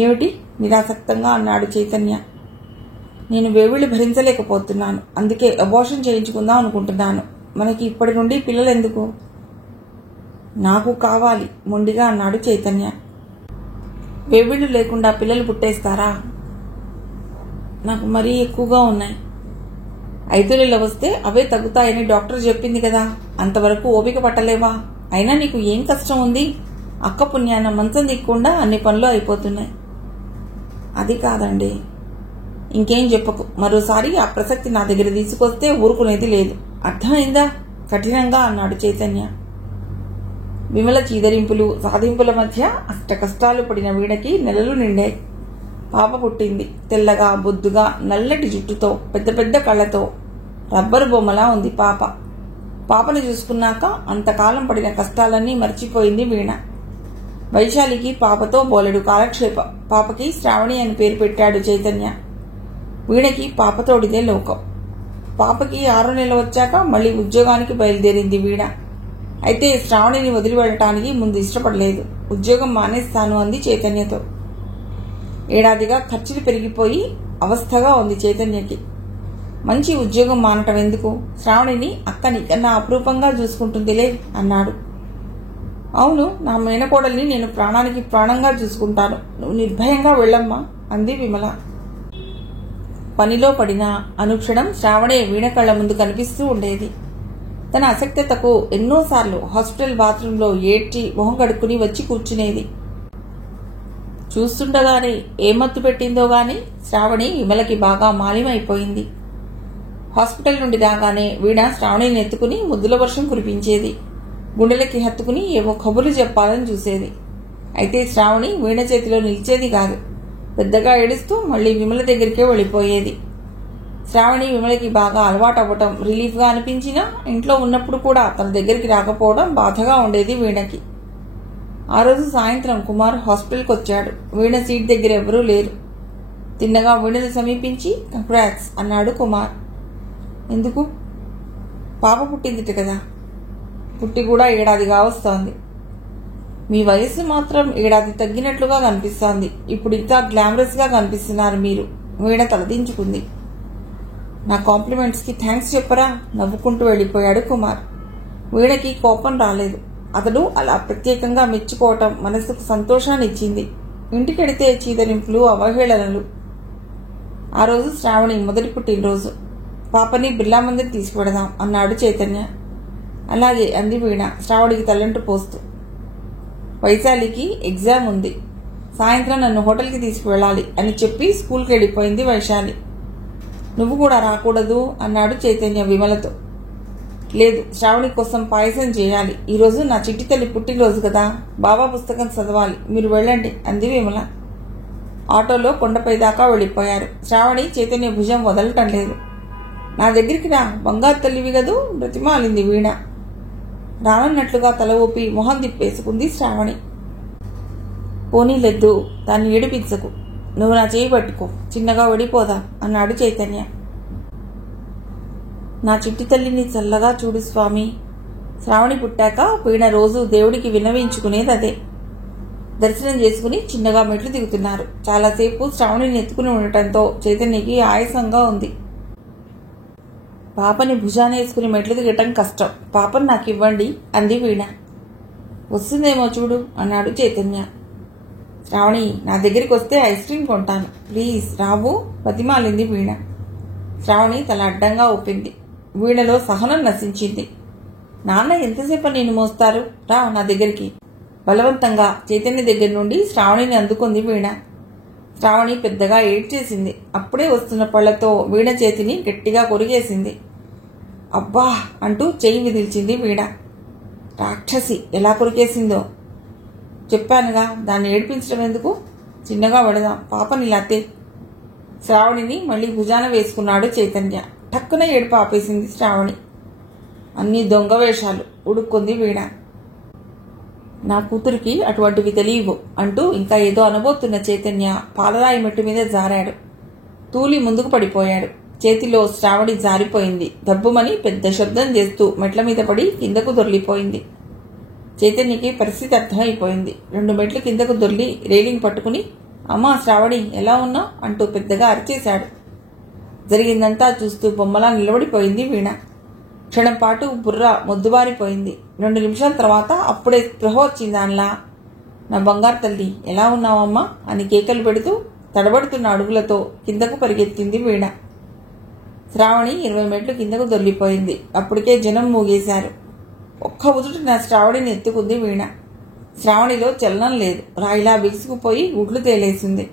ఏమిటి? నిరాసక్తంగా అన్నాడు చైతన్య. నేను వేవిళ్ళు భరించలేకపోతున్నాను, అందుకే అబార్షన్ చేయించుకుందాం అనుకుంటున్నాను. మనకి ఇప్పటి నుండి పిల్లలెందుకు? నాకు కావాలి మొండిగా అన్నాడు చైతన్య. వేవిళ్ళు లేకుండా పిల్లలు పుట్టేస్తారా? నాకు మరీ ఎక్కువగా ఉన్నాయి. 5 నెలలు వస్తే అవే తగ్గుతాయని డాక్టర్ చెప్పింది కదా, అంతవరకు ఓపిక పట్టలేవా? అయినా నీకు ఏం కష్టం ఉంది? అక్క పుణ్యాన మంచం దిక్కుండా అన్ని పనులు అయిపోతున్నాయి. అది కాదండి. ఇంకేం చెప్పకు. మరోసారి ఆ ప్రసక్తి నా దగ్గర తీసుకొస్తే ఊరుకునేది లేదు. అర్థమైందా? కఠినంగా అన్నాడు చైతన్య. విమల చీదరింపులు సాధింపుల మధ్య అష్ట కష్టాలు పడిన వీణకి నెలలు నిండాయి. పాప పుట్టింది. తెల్లగా బొద్దుగా నల్లటి జుట్టుతో పెద్ద పెద్ద కళ్ళతో రబ్బరు బొమ్మలా ఉంది పాప. పాపని చూసుకున్నాక అంతకాలం పడిన కష్టాలన్నీ మర్చిపోయింది వీణ. వైశాలికి పాపతో బోలెడు కాలక్షేపం. పాపకి శ్రావణి అని పేరు పెట్టాడు చైతన్య. వీణకి పాపతోడిదే లోకం. పాపకి 6వ నెల వచ్చాక మళ్లీ ఉద్యోగానికి బయలుదేరింది వీణ. అయితే శ్రావణిని వదిలి వెళ్ళటానికి ముందు ఇష్టపడలేదు. ఉద్యోగం మానేస్తాను అంది చైతన్యతో. ఏడాదిగా ఖర్చులు పెరిగిపోయి అవస్థగా ఉంది చైతన్యకి. మంచి ఉద్యోగం మానటం ఎందుకు, శ్రావణిని అక్కని కన్నా అపురూపంగా చూసుకుంటుందిలే అన్నాడు. అవును, నా మేనకోడల్ని నేను ప్రాణానికి ప్రాణంగా చూసుకుంటాను, నువ్వు నిర్భయంగా వెళ్ళమ్మా అంది విమల. పనిలో పడిన అనుక్షణం శ్రావణే వీణ కళ్ల ముందు కనిపిస్తూ ఉండేది. తన అసక్తతకు ఎన్నోసార్లు హాస్పిటల్ బాత్రూంలో ఏడ్చి మొహం కడుక్కుని వచ్చి కూర్చునేది. చూస్తుండగానే ఏమత్తు పెట్టిందో గాని శ్రావణి విమలకి బాగా మాలిమైపోయింది. హాస్పిటల్ నుండి రాగానే వీణ శ్రావణిని ఎత్తుకుని ముద్దుల వర్షం కురిపించేది. గుండెలకి హత్తుకుని ఏవో కబుర్లు చెప్పాలని చూసేది. అయితే శ్రావణి వీణ చేతిలో నిలిచేది కాదు. పెద్దగా ఏడుస్తూ మళ్లీ విమల దగ్గరికే వెళ్ళిపోయేది. శ్రావణి విమలకి బాగా అలవాటు అవ్వటం రిలీఫ్గా అనిపించినా ఇంట్లో ఉన్నప్పుడు కూడా తన దగ్గరికి రాకపోవడం బాధగా ఉండేది వీణకి. ఆ రోజు సాయంత్రం కుమార్ హాస్పిటల్కి వచ్చాడు. వీణ సీట్ దగ్గర ఎవరూ లేరు. తిన్నగా వీణను సమీపించి కంగ్రాట్స్ అన్నాడు కుమార్. ఎందుకు? పాప పుట్టిందిట కదా. పుట్టి కూడా ఏడాదిగా వస్తోంది. మీ వయస్సు మాత్రం ఏడాది తగ్గినట్లుగా కనిపిస్తోంది. ఇప్పుడు ఇంకా గ్లామరస్ గా కనిపిస్తున్నారు మీరు. వీణ తలదించుకుంది. నా కాంప్లిమెంట్స్కి థ్యాంక్స్ చెప్పరా నవ్వుకుంటూ వెళ్ళిపోయాడు కుమార్. వీణకి కోపం రాలేదు. అతడు అలా ప్రత్యేకంగా మెచ్చుకోవటం మనసుకు సంతోషాన్ని ఇచ్చింది. ఇంటికెడితే చీదరింపులు అవహేళనలు. ఆ రోజు శ్రావణి మొదటి పుట్టినరోజు. పాపని బిర్లా మందిర్ తీసుకువెడదాం అన్నాడు చైతన్య. అలాగే అంది వీణ శ్రావణికి తల్లంటూ పోస్తూ. వైశాలికి ఎగ్జామ్ ఉంది. సాయంత్రం నన్ను హోటల్కి తీసుకువెళ్ళాలి అని చెప్పి స్కూల్కి వెళ్ళిపోయింది వైశాలి. నువ్వు కూడా రాకూడదు అన్నాడు చైతన్య విమలతో. లేదు, శ్రావణి కోసం పాయసం చేయాలి. ఈరోజు నా చిట్టి తల్లి పుట్టినరోజు కదా, బాబా పుస్తకం చదవాలి, మీరు వెళ్ళండి అంది విమల. ఆటోలో కొండపై దాకా వెళ్ళిపోయారు. శ్రావణి చైతన్య భుజం వదలటం లేదు. నా దగ్గరికి రా, బంగారు తల్లివి గదు బ్రతిమాలింది వీణ. రానన్నట్లుగా తల ఊపి మొహం తిప్పేసుకుంది శ్రావణి. పోనీలెద్దు, దాన్ని ఏడిపించకు, నువ్వు నా చేయి పట్టుకో, చిన్నగా ఓడిపోదా అన్నాడు చైతన్య. నా చిట్టి తల్లిని చల్లగా చూడు స్వామి. శ్రావణి పుట్టాక వీణ రోజు దేవుడికి విన్నవించుకునేది అదే. దర్శనం చేసుకుని చిన్నగా మెట్లు దిగుతున్నారు. చాలాసేపు శ్రావణిని ఎత్తుకుని ఉండటంతో చైతన్యకి ఆయాసంగా ఉంది. పాపని భుజాన వేసుకుని మెట్లు దిగటం కష్టం, పాపని నాకు ఇవ్వండి అంది వీణ. వస్తుందేమో చూడు అన్నాడు చైతన్య. శ్రావణి, నా దగ్గరికి వస్తే ఐస్ క్రీమ్ కొంటాను, ప్లీజ్ రావు బతిమాలింది వీణ. శ్రావణి తల అడ్డంగా ఊపింది. వీణలో సహనం నశించింది. నాన్న ఎంతసేపు నేను మోస్తారు, రా నా దగ్గరికి. బలవంతంగా చైతన్య దగ్గర నుండి శ్రావణిని అందుకుంది వీణ. శ్రావణి పెద్దగా ఏడ్చేసింది. అప్పుడే వస్తున్న పళ్లతో వీణ చేతిని గట్టిగా కొరిగేసింది. అబ్బా అంటూ చెయ్యి విదిల్చింది వీణ. రాక్షసి, ఎలా కొరికేసిందో చెప్పానుగా, దాన్ని ఏడిపించడం ఎందుకు, చిన్నగా వెడదాం, పాపని లాతే. శ్రావణిని మళ్లీ భుజాన వేసుకున్నాడు చైతన్య. టక్కున ఏడుపు ఆపేసింది శ్రావణి. అన్ని దొంగ వేషాలు ఉడుక్కుంది వీణ. నా కూతురికి అటువంటివి తెలియవు అంటూ ఇంకా ఏదో అనబోతున్న చైతన్య పాలరాయి మెట్టు మీద జారాడు. తూలి ముందుకు పడిపోయాడు. చేతిలో శ్రావణి జారిపోయింది. దబ్బుమని పెద్ద శబ్దం చేస్తూ మెట్ల మీద పడి కిందకు దొర్లిపోయింది. చైతన్యకి పరిస్థితి అర్థమైపోయింది. 2 మెట్లు కిందకు దొర్లి రైలింగ్ పట్టుకుని, అమ్మా శ్రావణి ఎలా ఉన్నావు అంటూ పెద్దగా అరిచేశాడు. జరిగిందంతా చూస్తూ బొమ్మలా నిలబడిపోయింది వీణ. క్షణం పాటు బుర్ర మొద్దుబారిపోయింది. 2 నిమిషాల తర్వాత అప్పుడే స్పృహ వచ్చిందాన్లా. నా బంగారు తల్లి ఎలా ఉన్నావమ్మా అని కేకలు పెడుతూ తడబడుతున్న అడుగులతో కిందకు పరిగెత్తింది వీణ. శ్రావణి 20 మెట్లు కిందకు దొర్లిపోయింది. అప్పటికే జనం మూగేశారు. ఒక్క ఉదుటి నా శ్రావణిని ఎత్తుకుంది వీణ. శ్రావణిలో చలనం లేదు. రాయిలా బిగుసుకుపోయి గుడ్లు తేలేసింది.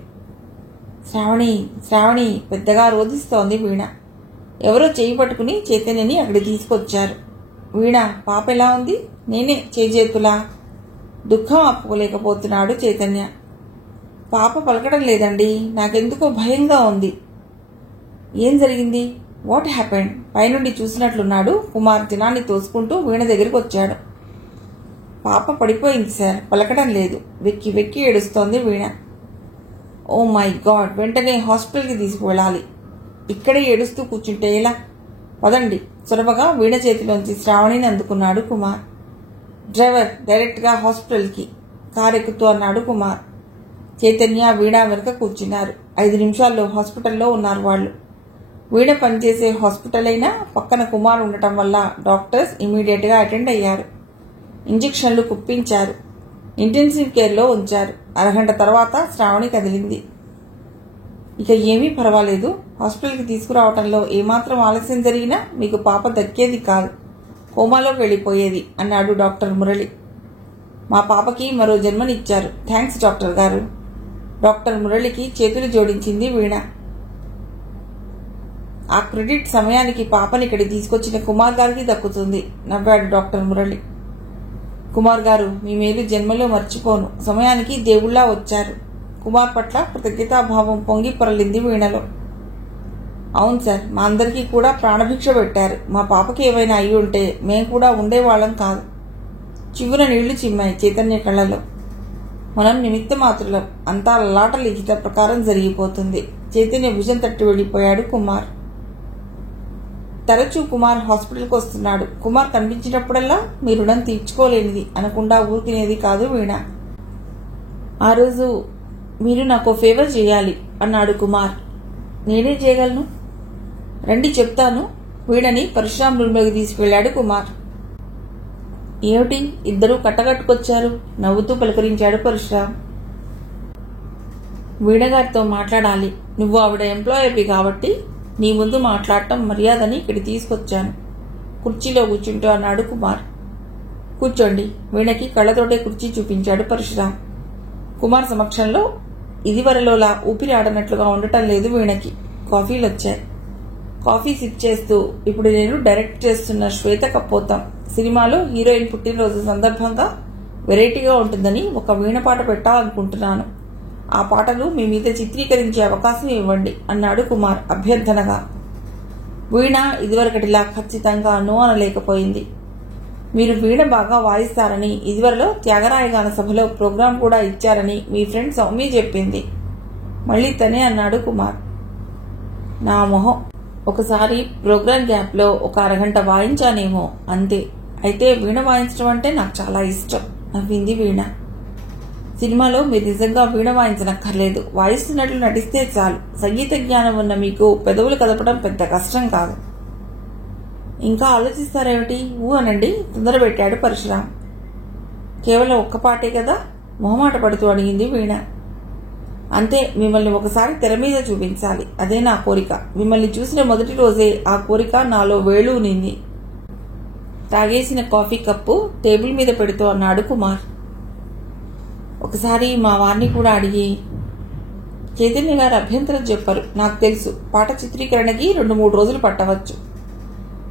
శ్రావణి శ్రావణి పెద్దగా రోధిస్తోంది వీణ. ఎవరో చేయి పట్టుకుని చైతన్యని అక్కడికి తీసుకొచ్చారు. వీణ, పాప ఎలా ఉంది? నేనే చేతులా దుఃఖం ఆపుకోలేకపోతున్నాడు చైతన్య. పాప పలకడం లేదండి, నాకెందుకో భయంగా ఉంది. ఏం జరిగింది? What happened? పైనుండి చూసినట్లున్నాడు కుమార్ జనాన్ని తోసుకుంటూ వీణ దగ్గరికి వచ్చాడు. పాప పడిపోయింది సార్, పలకడం లేదు, వెక్కి వెక్కి ఏడుస్తోంది వీణ. ఓ మై గాడ్, వెంటనే హాస్పిటల్కి తీసుకువెళ్ళాలి. ఇక్కడే ఏడుస్తూ కూర్చుంటే ఎలా? పదండి. చొరవగా వీణ చేతిలోంచి శ్రావణిని అందుకున్నాడు కుమార్. డ్రైవర్, డైరెక్ట్గా హాస్పిటల్కి కారెక్కుతూ అన్నాడు కుమార్. చైతన్య వీణ వెనుక కూర్చున్నారు. 5 నిమిషాల్లో హాస్పిటల్లో ఉన్నారు వాళ్ళు. వీణ పనిచేసే హాస్పిటల్ అయినా పక్కన కుమార్ ఉండటం వల్ల డాక్టర్స్ ఇమీడియట్గా అటెండ్ అయ్యారు. ఇంజెక్షన్లు కుప్పించారు. ఇంటెన్సివ్ కేర్లో ఉంచారు. అరగంట తర్వాత శ్రావణి కదిలింది. ఇక ఏమీ పర్వాలేదు, హాస్పిటల్కి తీసుకురావటంలో ఏమాత్రం ఆలస్యం జరిగినా మీకు పాప దక్కేది కాదు, కోమాలోకి వెళ్ళిపోయేది అన్నాడు డాక్టర్ మురళి. మా పాపకి మరో జన్మనిచ్చారు, థ్యాంక్స్ డాక్టర్ గారు. డాక్టర్ మురళికి చేతులు జోడించింది వీణ. ఆ క్రెడిట్ సమయానికి పాపని ఇక్కడికి తీసుకొచ్చిన కుమార్ గారికి దక్కుతుంది, నవ్వాడు డాక్టర్ మురళి. కుమార్ గారు, మీ మేలు జన్మలో మర్చిపోను, సమయానికి దేవుళ్లా వచ్చారు. కుమార్ పట్ల కృతజ్ఞతాభావం పొంగి పొరలింది వీణలో. అవును సార్, మా అందరికీ కూడా ప్రాణభిక్ష పెట్టారు. మా పాపకి ఏవైనా అయి ఉంటే మేం కూడా ఉండేవాళ్ళం కాదు. చివున నీళ్లు చిమ్మాయి చైతన్య కళ్ళలో. మనం నిమిత్త మాత్రులం, అంతా లలాట లిఖిత ప్రకారం జరిగిపోతుంది. చైతన్య భుజం తట్టి వెళ్ళిపోయాడు కుమార్. తరచూ కుమార్ హాస్పిటల్కి వస్తున్నాడు. కుమార్ కనిపించినప్పుడల్లా మీ రుణం తీర్చుకోలేనిది అనకుండా ఊరుకునేది కాదు వీణ. ఆ రోజు మీరు నాకు ఫేవర్ చేయాలి అన్నాడు కుమార్. నేనే చేయగలను, రండి చెప్తాను. వీణని పరశురాం రూమ్లోకి తీసుకువెళ్లాడు కుమార్. ఏమిటి ఇద్దరూ కట్టగట్టుకొచ్చారు? నవ్వుతూ పలకరించాడు పరశురాం. వీణగారితో మాట్లాడాలి. నువ్వు ఆవిడ ఎంప్లాయర్వి కాబట్టి నీ ముందు మాట్లాడటం మర్యాదని ఇక్కడికి తీసుకొచ్చాను. కుర్చీలో కూర్చుంటూ అన్నాడు కుమార్. కూర్చోండి. వీణకి కళ్ళతోటే కుర్చీ చూపించాడు పరశురాం. కుమార్ సమక్షంలో ఇదివరలోలా ఊపిరి ఆడనట్లుగా ఉండటం లేదు వీణకి. కాఫీలు వచ్చాయి. కాఫీ సిప్ చేస్తూ, ఇప్పుడు నేను డైరెక్ట్ చేస్తున్న శ్వేత కపోతం సినిమాలో హీరోయిన్ పుట్టినరోజు సందర్భంగా వెరైటీగా ఉంటుందని ఒక వీణ పాట పెట్టాలనుకుంటున్నాను. ఆ పాటలు మీ మీద చిత్రీకరించే అవకాశం ఇవ్వండి అన్నాడు కుమార్ అభ్యర్థనగా. వీణ ఇదివరకటిలా ఖచ్చితంగా నో అనలేకపోయింది. మీరు వీణ బాగా వాయిస్తారని, ఇదివరలో త్యాగరాయగాన సభలో ప్రోగ్రాం కూడా ఇచ్చారని మీ ఫ్రెండ్ సౌమ్య చెప్పింది. మళ్లీ తనే అన్నాడు కుమార్. నా మొహం, ఒకసారి ప్రోగ్రాం గ్యాప్లో ఒక అరగంట వాయించానేమో అంతే. అయితే వీణ వాయించడం అంటే నాకు చాలా ఇష్టం, నవ్వింది వీణ. సినిమాలో మీరు నిజంగా వీణ వాయించనక్కర్లేదు, వాయిస్తున్నట్లు నటిస్తే చాలు. సంగీత జ్ఞానం ఉన్న మీకు పెదవులు కదపడం పెద్ద కష్టం కాదు. ఇంకా ఆలోచిస్తారేమిటి? అనండి, తొందర పెట్టాడు పరశురాం. కేవలం ఒక్క పాటే కదా, మొహమాట పడుతూ అడిగింది వీణ. అంతే, మిమ్మల్ని ఒకసారి తెర మీద చూపించాలి, అదే నా కోరిక. మిమ్మల్ని చూసిన మొదటి రోజే ఆ కోరిక నాలో వేళూనింది. తాగేసిన కాఫీ కప్పు టేబుల్ మీద పెడుతూ అన్నాడు కుమార్. ఒకసారి మా వారిని కూడా అడిగి. చైతన్య గారు అభ్యంతరం చెప్పారు. నాకు తెలుసు, పాట చిత్రీకరణకి 2-3 రోజులు పట్టవచ్చు.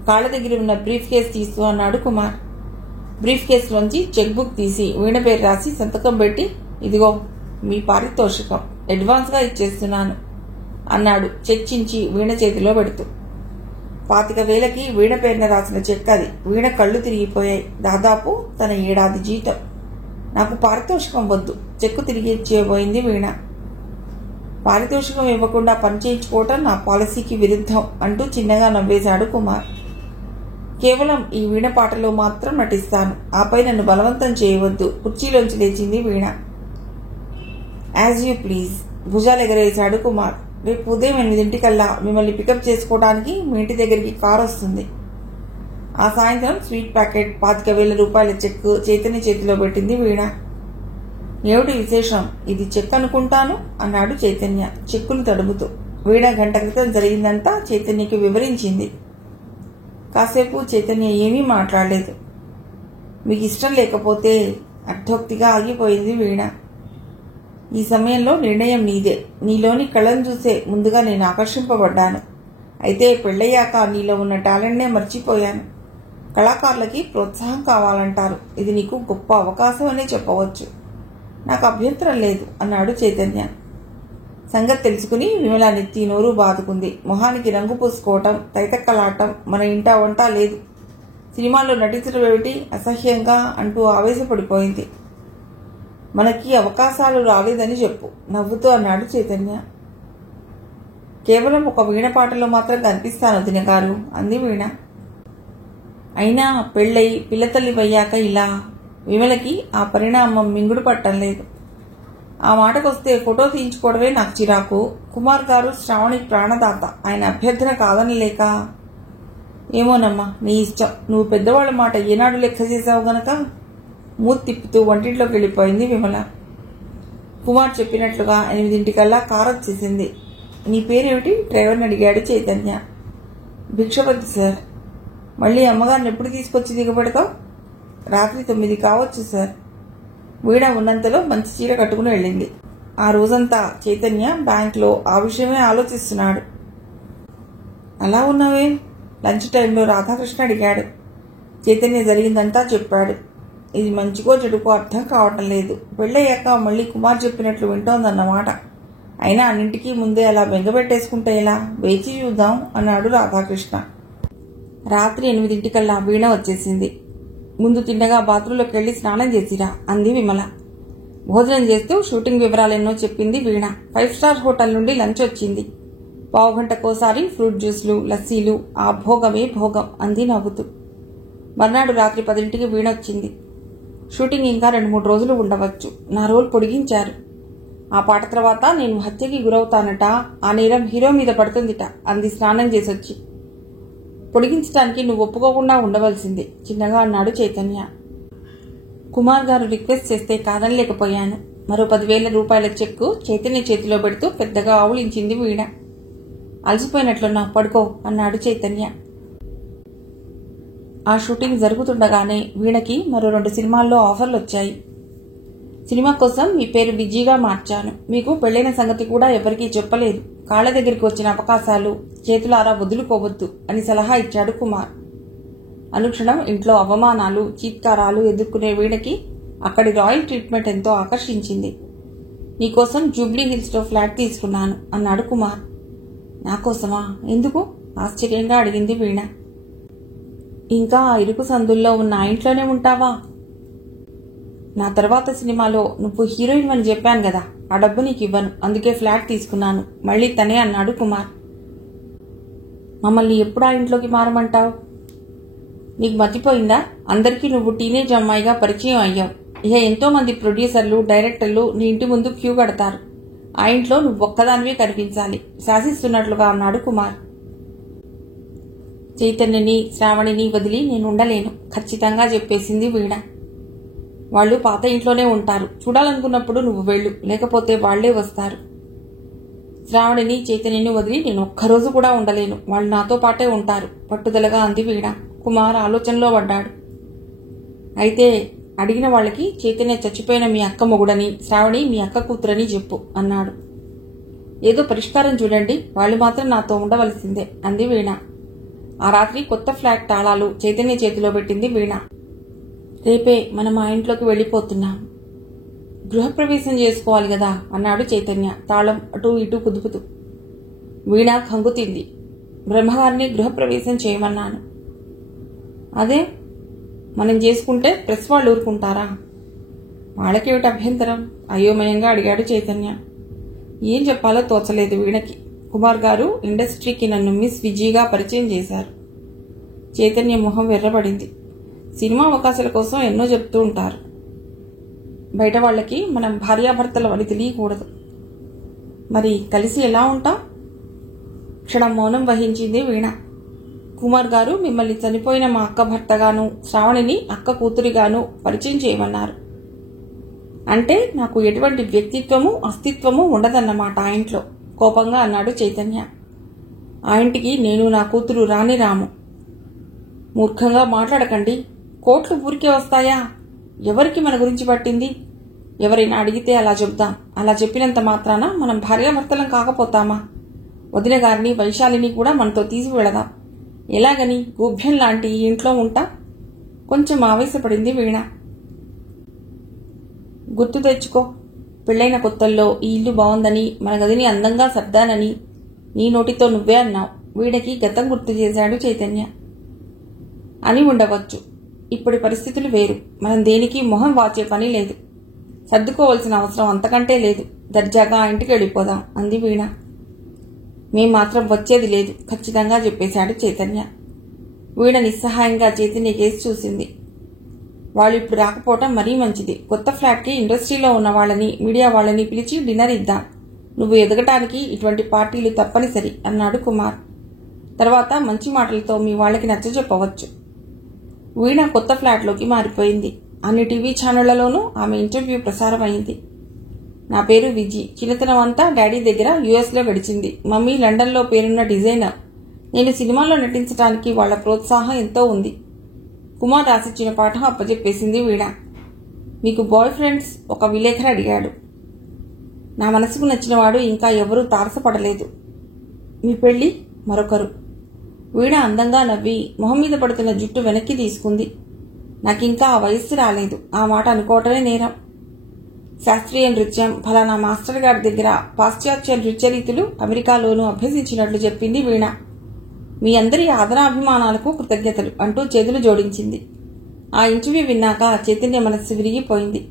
కాళ్ళ దగ్గర ఉన్న బ్రీఫ్ కేస్ తీస్తూ అన్నాడు కుమార్. బ్రీఫ్ కేసులోంచి చెక్ బుక్ తీసి వీణ పేరు రాసి సంతకం పెట్టి, ఇదిగో మీ పారితోషికం, అడ్వాన్స్ గా ఇచ్చేస్తున్నాను అన్నాడు చర్చించి వీణ చేతిలో పెడుతూ. 25,000కి వీణ పేరున రాసిన చెక్ అది. వీణ కళ్ళు తిరిగిపోయాయి. దాదాపు తన 7 ఏడాది జీతం. నాకు పారితోషికం వద్దు, చెక్కు తిరిగి ఇచ్చేయబోయింది వీణ. పారితోషికం ఇవ్వకుండా పని చేయించుకోవటం నా పాలసీకి విరుద్ధం అంటూ చిన్నగా నవ్వేశాడు కుమార్. కేవలం ఈ వీణ పాటలో మాత్రం నటిస్తాను, ఆపై నన్ను బలవంతం చేయవద్దు. కుర్చీలోంచి లేచింది వీణ. యాజ్ యూ ప్లీజ్, భుజాలు ఎగరేశాడు కుమార్. రేపు ఉదయం 8 మిమ్మల్ని పికప్ చేసుకోవడానికి మీ ఇంటి దగ్గరికి కారు వస్తుంది. ఆ సాయంత్రం స్వీట్ ప్యాకెట్, 25,000 రూపాయల చెక్ చైతన్య చేతిలో పెట్టింది వీణ. ఏమిటి విశేషం? ఇది చెక్ అనుకుంటాను అన్నాడు చైతన్య చెక్కును తడుముతూ. వీణ గంట క్రితం జరిగిందంతా చైతన్యకి వివరించింది. కాసేపు చైతన్య ఏమీ మాట్లాడలేదు. మీకు ఇష్టం లేకపోతే అర్థోక్తిగా ఆగిపోయింది వీణ. ఈ సమయంలో నిర్ణయం నీదే. నీలోని కళను చూసే ముందుగా నేను ఆకర్షింపబడ్డాను. అయితే పెళ్ళయ్యాక నీలో ఉన్న టాలెంట్నే మర్చిపోయాను. కళాకారులకి ప్రోత్సాహం కావాలంటారు. ఇది నీకు గొప్ప అవకాశం అనే చెప్పవచ్చు. నాకు అభ్యంతరం లేదు అన్నాడు చైతన్య. సంగతి తెలుసుకుని విమల నెత్తి నోరు బాదుకుంది. మొహానికి రంగు పూసుకోవటం, తైతక్కలాటం మన ఇంటా వంట లేదు. సినిమాల్లో నటించడం ఏమిటి అసహ్యంగా అంటూ ఆవేశపడిపోయింది. మనకి అవకాశాలు రాలేదని చెప్పు నవ్వుతూ అన్నాడు చైతన్య. కేవలం ఒక వీణ పాటలో మాత్రం కనిపిస్తాను వదిన గారు అంది వీణ. అయినా పెళ్ళై పిల్లతల్లి అయ్యాక ఇలా విమలకి ఆ పరిణామం మింగుడు పట్టం లేదు. ఆ మాటకొస్తే ఫోటో తీయించుకోవడమే నాకు చిరాకు. కుమార్ గారు శ్రావణికి ప్రాణదాత, ఆయన అభ్యర్థన కాదనలేక. ఏమోనమ్మా నీ ఇష్టం, నువ్వు పెద్దవాళ్ళ మాట ఏనాడు లెక్క చేశావు గనక మూతి తిప్పుతూ వంటింట్లోకి వెళ్ళిపోయింది విమల. కుమార్ చెప్పినట్లుగా 8 కారు వచ్చేసింది. నీ పేరేమిటి డ్రైవర్ని అడిగాడు చైతన్య. భిక్షపతి సార్. మళ్ళీ అమ్మగారిని ఎప్పుడు తీసుకొచ్చి దిగబెడతావు? రాత్రి 9 కావచ్చు సార్. వీణ ఉన్నంతలో మంచి చీర కట్టుకుని వెళ్ళింది. ఆ రోజంతా చైతన్య బ్యాంక్లో ఆ విషయమే ఆలోచిస్తున్నాడు. అలా ఉన్నావే? లంచ్ టైంలో రాధాకృష్ణ అడిగాడు. చైతన్య జరిగిందంతా చెప్పాడు. ఇది మంచికో చెడుకో అర్థం కావటం లేదు. పెళ్ళయ్యాక మళ్ళీ కుమార్ చెప్పినట్లు వింటోందన్నమాట. అయినా అన్నింటికీ ముందే అలా బెంగపెట్టేసుకుంటే ఎలా? వేచి చూద్దాం అన్నాడు రాధాకృష్ణ. రాత్రి 8 వీణ వచ్చేసింది. ముందు తిన్నగా బాత్రూంలోకి వెళ్లి స్నానం చేసిరా అంది విమల. భోజనం చేస్తూ షూటింగ్ వివరాలెన్నో చెప్పింది వీణ. 5 స్టార్ హోటల్ నుండి లంచ్ వచ్చింది. పావుగంటకోసారి ఫ్రూట్ జ్యూస్లు, లస్సీలు, ఆ భోగమే భోగం అంది నవ్వుతూ. మర్నాడు రాత్రి 10ంటికి వీణ వచ్చింది. షూటింగ్ ఇంకా 2-3 రోజులు ఉండవచ్చు. నా రోల్ పొడిగించారు. ఆ పాట తర్వాత నేను హత్యకి గురవుతానట, ఆ నేరం హీరో మీద పడుతుందిట అంది స్నానం చేసొచ్చి. పొడిగించడానికి నువ్వు ఒప్పుకోకుండా ఉండవలసింది చిన్నగా అన్నాడు చైతన్య. కుమార్ గారు రిక్వెస్ట్ చేస్తే కాదనలేకపోయాను. మరో 10,000 రూపాయల చెక్కు చైతన్య చేతిలో పెడుతూ పెద్దగా ఆవులించింది వీణ. అలసిపోయినట్లున్నా పడుకో అన్నాడు చైతన్య. ఆ షూటింగ్ జరుగుతుండగానే వీణకి మరో 2 సినిమాల్లో ఆఫర్లు వచ్చాయి. సినిమా కోసం మీ పేరు విజీగా మార్చాను. మీకు పెళ్లైన సంగతి కూడా ఎవరికీ చెప్పలేదు. కాళ్ల దగ్గరికి వచ్చిన అవకాశాలు చేతులారా వదులుకోవద్దు అని సలహా ఇచ్చాడు కుమార్. అనుక్షణం ఇంట్లో అవమానాలు, చీత్కారాలు ఎదుర్కొనే వీణకి అక్కడి రాయల్ ట్రీట్మెంట్ ఎంతో ఆకర్షించింది. నీకోసం జూబ్లీ హిల్స్లో ఫ్లాట్ తీసుకున్నాను అన్నాడు కుమార్. నాకోసమా? ఎందుకు? ఆశ్చర్యంగా అడిగింది వీణ. ఇంకా ఆ ఇరుకు సందుల్లో ఉన్న ఆ ఇంట్లోనే ఉంటావా? నా తర్వాత సినిమాలో నువ్వు హీరోయిన్ అని చెప్పాను కదా, ఆ డబ్బు నీకు ఇవ్వను, అందుకే ఫ్లాట్ తీసుకున్నాను మళ్ళీ తనే అన్నాడు కుమార్. మమ్మల్ని ఎప్పుడు ఆ ఇంట్లోకి మారమంటావు? నీకు మర్చిపోయిందా? అందరికీ నువ్వు టీనేజ్ అమ్మాయిగా పరిచయం అయ్యావు. ఇక ఎంతో మంది ప్రొడ్యూసర్లు, డైరెక్టర్లు నీ ఇంటి ముందు క్యూ కడతారు. ఆ ఇంట్లో నువ్వు ఒక్కదానివే కనిపించాలి శాసిస్తున్నట్లుగా అన్నాడు కుమార్. చైతన్యని, శ్రావణిని వదిలి నేను ఉండలేను ఖచ్చితంగా చెప్పేసింది వీణ. వాళ్ళు పాత ఇంట్లోనే ఉంటారు. చూడాలనుకున్నప్పుడు నువ్వు వెళ్ళు, లేకపోతే వాళ్లే వస్తారు. శ్రావణిని, చైతన్యని వదిలి నేను ఒక్కరోజు కూడా ఉండలేను. వాళ్ళు నాతో పాటే ఉంటారు పట్టుదలగా అంది వీణ. కుమార్ ఆలోచనలో పడ్డాడు. అయితే అడిగిన వాళ్ళకి చైతన్య చచ్చిపోయిన మీ అక్క మొగుడని, శ్రావణి మీ అక్క కూతురని చెప్పు అన్నాడు. ఏదో పరిష్కారం చూడండి, వాళ్ళు మాత్రం నాతో ఉండవలసిందే అంది వీణ. ఆ రాత్రి కొత్త ఫ్లాట్ తాళాలు చైతన్య చేతిలో పెట్టింది వీణ. రేపే మనం ఆ ఇంట్లోకి వెళ్ళిపోతున్నాం. గృహప్రవేశం చేసుకోవాలి కదా అన్నాడు చైతన్య తాళం అటూ ఇటూ కుదుపుతూ. వీణ కంగుతింది. బ్రహ్మగారిని గృహప్రవేశం చేయమన్నాను. అదే మనం చేసుకుంటే ప్రెస్ వాళ్ళు ఊరుకుంటారా? వాళ్ళకేమిటి అభ్యంతరం? అయోమయంగా అడిగాడు చైతన్య. ఏం చెప్పాలో తోచలేదు వీణకి. కుమార్ గారు ఇండస్ట్రీకి నన్ను మిస్ విజీగా పరిచయం చేశారు. చైతన్య మొహం వెర్రబడింది. సినిమా అవకాశాల కోసం ఎన్నో చెప్తూ ఉంటారు. బయట వాళ్ళకి మనం భార్యాభర్తలు అని తెలియకూడదు. మరి కలిసి ఎలా ఉంటాం? క్షణం మౌనం వహించింది వీణ. కుమార్ గారు మిమ్మల్ని చనిపోయిన మా అక్క భర్తగాను, శ్రావణిని అక్క కూతురిగాను పరిచయం చేయమన్నారు. అంటే నాకు ఎటువంటి వ్యక్తిత్వము, అస్తిత్వము ఉండదన్నమాట ఆ ఇంట్లో కోపంగా అన్నాడు చైతన్య. ఆ ఇంటికి నేను నా కూతురు రాని రాము. మూర్ఖంగా మాట్లాడకండి. కోట్లు ఊరికే వస్తాయా? ఎవరికి మన గురించి పట్టింది? ఎవరైనా అడిగితే అలా చెప్దాం. అలా చెప్పినంత మాత్రాన మనం భార్యాభర్తలం కాకపోతామా? వదిన గారిని, వైశాలిని కూడా మనతో తీసుకువెళదాం. ఎలాగని? గుభ్యం లాంటి ఈ ఇంట్లో ఉంటా? కొంచెం ఆవేశపడింది వీణ. గుర్తు తెచ్చుకో, పెళ్లైన కొత్తల్లో ఈ ఇల్లు బాగుందని, మన గదిని అందంగా సర్దానని నీ నోటితో నువ్వే అన్నావు. వీడకి గతం గుర్తు చేశాడు చైతన్య. అని ఉండవచ్చు. ఇప్పటి పరిస్థితులు వేరు. మనం దేనికి మొహం వాచే పని లేదు. సర్దుకోవాల్సిన అవసరం అంతకంటే లేదు. దర్జాగా ఆ ఇంటికి వెళ్ళిపోదాం అంది వీణ. మేం మాత్రం వచ్చేది లేదు ఖచ్చితంగా చెప్పేశాడు చైతన్య. వీణ నిస్సహాయంగా చైతన్య కేసి చూసింది. వాళ్ళు ఇప్పుడు రాకపోవటం మరీ మంచిది. కొత్త ఫ్లాట్కి ఇండస్ట్రీలో ఉన్న వాళ్ళని, మీడియా వాళ్ళని పిలిచి డిన్నర్ ఇద్దాం. నువ్వు ఎదగటానికి ఇటువంటి పార్టీలు తప్పనిసరి అన్నాడు కుమార్. తర్వాత మంచి మాటలతో మీ వాళ్ళకి నచ్చజెప్పవచ్చు. వీణ కొత్త ఫ్లాట్లోకి మారిపోయింది. అన్ని టీవీ ఛానళ్లలోనూ ఆమె ఇంటర్వ్యూ ప్రసారం అయింది. నా పేరు విజి. చిన్నతనం అంతా డాడీ దగ్గర యుఎస్లో గడిచింది. మమ్మీ లండన్లో పేరున్న డిజైనర్. నేను సినిమాల్లో నటించడానికి వాళ్ల ప్రోత్సాహం ఎంతో ఉంది. కుమార్ రాసిచ్చిన పాఠం అప్పచెప్పేసింది వీణ. మీకు బాయ్ ఫ్రెండ్స్? ఒక విలేకరు అడిగాడు. నా మనసుకు నచ్చినవాడు ఇంకా ఎవరూ తారసపడలేదు. మీ పెళ్లి? మరొకరు. వీణ అందంగా నవ్వి మొహం మీద పడుతున్న జుట్టు వెనక్కి తీసుకుంది. నాకింకా ఆ వయస్సు రాలేదు. ఆ మాట అనుకోవటమే నేరం. శాస్త్రీయ నృత్యం ఫలానా మాస్టర్ గారి దగ్గర పాశ్చాత్య నృత్య రీతులు అమెరికాలోనూ అభ్యసించినట్లు చెప్పింది వీణ. మీ అందరి ఆదరాభిమానాలకు కృతజ్ఞతలు అంటూ చేతులు జోడించింది. ఆ ఇంటర్వ్యూ విన్నాక చైతన్య మనస్సు విరిగిపోయింది.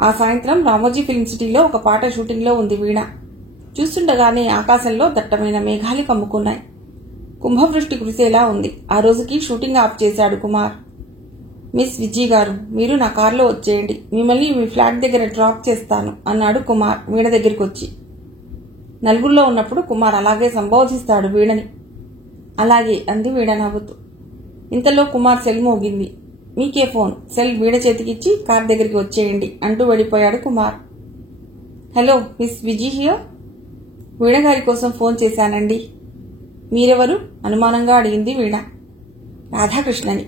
ఆ సాయంత్రం రామోజీ ఫిల్మ్ సిటీలో ఒక పాట షూటింగ్లో ఉంది వీణ. చూస్తుండగానే ఆకాశంలో దట్టమైన మేఘాలు కమ్ముకున్నాయి. కుంభవృష్టి కురిసేలా ఉంది. ఆ రోజుకి షూటింగ్ ఆఫ్ చేశాడు కుమార్. మిస్ విజీ గారు, మీరు నా కారులో వచ్చేయండి. మిమ్మల్ని మీ ఫ్లాట్ దగ్గర డ్రాప్ చేస్తాను అన్నాడు కుమార్ వీణ దగ్గరికి వచ్చి. నలుగురిలో ఉన్నప్పుడు కుమార్ అలాగే సంబోధిస్తాడు వీణని. అలాగే అంది వీణ నవ్వుతూ. ఇంతలో కుమార్ సెల్ మోగింది. మీకే ఫోన్. సెల్ వీణ చేతికిచ్చి కార్ దగ్గరికి వచ్చేయండి అంటూ వెళ్ళిపోయాడు Kumar. Hello, miss Viji here. Veena గారి కోసం ఫోన్ చేశానండి. మీరెవరు? అనుమానంగా అడిగింది వీణ. రాధాకృష్ణని.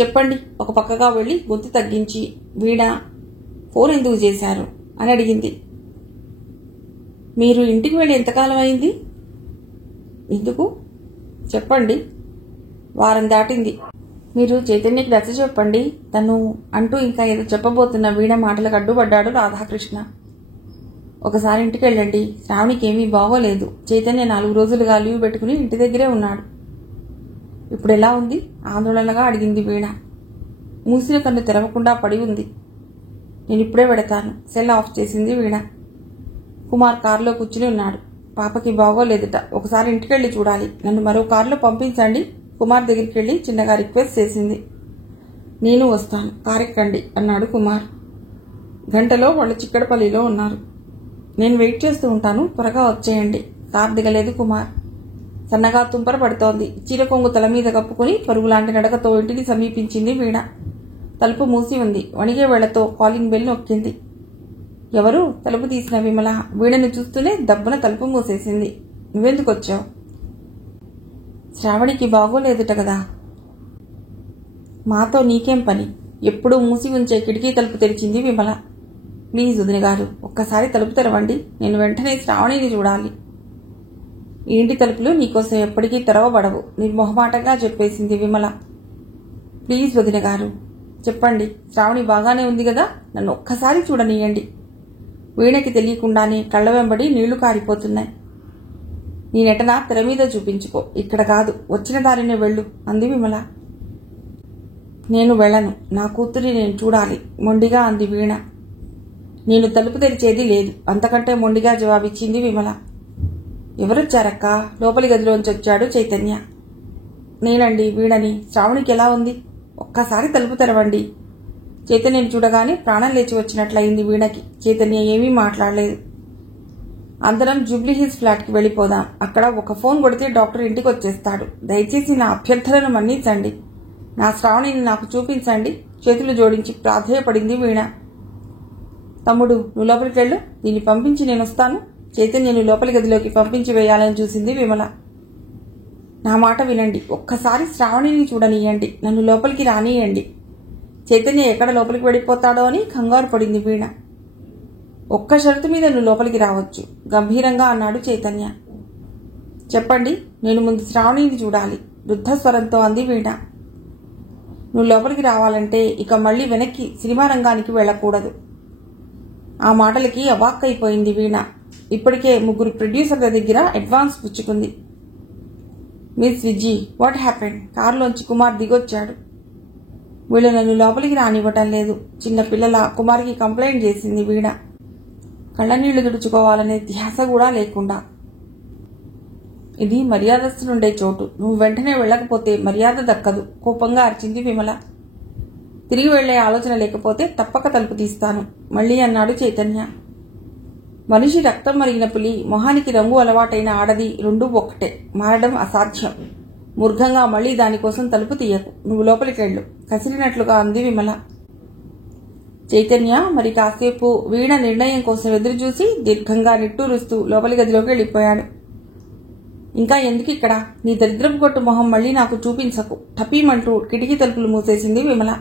చెప్పండి. ఒక పక్కగా వెళ్లి గొంతు తగ్గించి వీణ, ఫోన్ ఎందుకు చేశారు అని అడిగింది. మీరు ఇంటికి వెళ్ళి ఎంతకాలం అయింది? ఎందుకు చెప్పండి. వారం దాటింది. మీరు చైతన్యకి నచ్చ చెప్పండి తను అంటూ ఇంకా ఏదో చెప్పబోతున్న వీణ మాటలకు అడ్డుపడ్డాడు రాధాకృష్ణ. ఒకసారి ఇంటికి వెళ్ళండి. శ్రావణికి ఏమీ బాగోలేదు. చైతన్య 4 రోజులుగా లీవ్ పెట్టుకుని ఇంటి దగ్గరే ఉన్నాడు. ఇప్పుడు ఎలా ఉంది? ఆందోళనగా అడిగింది వీణ. మూసిన కన్ను తెరవకుండా పడి ఉంది. నేను ఇప్పుడే పెడతాను. సెల్ ఆఫ్ చేసింది వీణ. కుమార్ కారులో కూర్చుని ఉన్నాడు. పాపకి బాగోలేదుట. ఒకసారి ఇంటికెళ్ళి చూడాలి. నన్ను మరో కారులో పంపించండి. కుమార్ దగ్గరికి వెళ్లి చిన్నగా రిక్వెస్ట్ చేసింది. నేను వస్తాను, కారెక్కండి అన్నాడు కుమార్. గంటలో వాళ్ళు చిక్కడపల్లిలో ఉన్నారు. నేను వెయిట్ చేస్తూ ఉంటాను, త్వరగా వచ్చేయండి. కారు దిగలేదు కుమార్. సన్నగా తుంపర పడుతోంది. చీరకొంగు తల మీద కప్పుకుని పరుగులాంటి నడకతో ఇంటిని సమీపించింది వీణ. తలుపు మూసి ఉంది. వణిగే వేళ్లతో కాలింగ్ బెల్ నొక్కింది. ఎవరు? తలుపు తీసిన విమల వీణను చూస్తూనే దబ్బున తలుపు మూసేసింది. నువ్వెందుకు వచ్చావు? శ్రావణికి బాగోలేదుట కదా. మాతో నీకేం పని? ఎప్పుడూ మూసి ఉంచే కిటికీ తలుపు తెరిచింది విమల. ప్లీజ్ వదిన గారు, ఒక్కసారి తలుపు తెరవండి. నేను వెంటనే శ్రావణిని చూడాలి. ఈ ఇంటి తలుపులు నీకోసం ఎప్పటికీ తెరవబడవు నిర్మోహమాటంగా చెప్పేసింది విమల. ప్లీజ్ వదిన గారు చెప్పండి. శ్రావణి బాగానే ఉంది కదా? నన్ను ఒక్కసారి చూడనీయండి. వీణకి తెలియకుండానే కళ్ల వెంబడి నీళ్లు కారిపోతున్నాయి. నీ నటన తెర మీద చూపించుకో, ఇక్కడ కాదు. వచ్చిన దారినే వెళ్ళు అంది విమల. నేను వెళ్ళను. నా కూతురి నేను చూడాలి మొండిగా అంది వీణ. నేను తలుపు తెరిచేది లేదు అంతకంటే మొండిగా జవాబిచ్చింది విమల. ఎవరొచ్చారక్క? లోపలి గదిలోంచి వచ్చాడు చైతన్య. నేనండి, వీణని. శ్రావణికి ఎలా ఉంది? ఒక్కసారి తలుపు తెరవండి. చైతన్యని చూడగానే ప్రాణం లేచి వచ్చినట్లయింది వీణకి. చైతన్య ఏమీ మాట్లాడలేదు. అందరం జూబ్లీ హిల్స్ ఫ్లాట్కి వెళ్ళిపోదాం. అక్కడ ఒక ఫోన్ కొడితే డాక్టర్ ఇంటికి వచ్చేస్తాడు. దయచేసి నా అభ్యర్థనను మన్నించండి. నా శ్రావణిని నాకు చూపించండి. చేతులు జోడించి ప్రాధేయపడింది వీణ. తమ్ముడు, నువ్వు లోపలికి వెళ్ళు. దీన్ని పంపించి నేను వస్తాను. చైతన్యను లోపలి గదిలోకి పంపించి వేయాలని చూసింది విమల. నా మాట వినండి. ఒక్కసారి శ్రావణిని చూడనీయండి. నన్ను లోపలికి రానియండి. చైతన్య ఎక్కడ లోపలికి వెళ్ళిపోతాడో అని కంగారు పడింది వీణ. ఒక్క షరతు మీద నువ్వు లోపలికి రావచ్చు గంభీరంగా అన్నాడు చైతన్య. చెప్పండి. నేను ముందు శ్రావణిని చూడాలి వృద్ధ స్వరంతో అంది వీణ. నువ్వు లోపలికి రావాలంటే ఇక మళ్లీ వెనక్కి సినిమా రంగానికి వెళ్లకూడదు. ఆ మాటలకి అవాక్కైపోయింది వీణ. ఇప్పటికే 3 ప్రొడ్యూసర్ల దగ్గర అడ్వాన్స్ పుచ్చుకుంది. Miss Viji, what happened? కారులోంచి కుమార్ దిగొచ్చాడు. వీళ్ళు నన్ను లోపలికి రానివ్వటం లేదు. చిన్న పిల్లల కుమార్కి కంప్లైంట్ చేసింది వీణ, కళ్ళనీళ్లు తుడుచుకోవాలనే ధ్యాస కూడా లేకుండా. ఇది మర్యాదస్తులుండే చోటు. నువ్వు వెంటనే వెళ్ళకపోతే మర్యాద దక్కదు, కోపంగా అరిచింది విమల. తిరిగి వెళ్లే ఆలోచన లేకపోతే తప్పక తలుపు తీస్తాను మళ్లీ అన్నాడు చైతన్య. మనిషి రక్తం మరిగిన పులి, మొహానికి రంగు అలవాటైన ఆడది రెండూ ఒక్కటే, మారడం అసాధ్యం. మూర్ఘంగా మళ్లీ దానికోసం తలుపు తీయకు, నువ్వు లోపలికెళ్ళు కసిరినట్లుగా అంది విమల. చైతన్య మరి కాసేపు వీణ నిర్ణయం కోసం ఎదురుచూసి దీర్ఘంగా నిట్టూరుస్తూ లోపలి గదిలోకి వెళ్లిపోయాడు. ఇంకా ఎందుకు ఇక్కడ? నీ దరిద్రపు కొట్టు మొహం మళ్లీ నాకు చూపించకు, టపీమంటూ కిటికీ తలుపులు మూసేసింది విమల.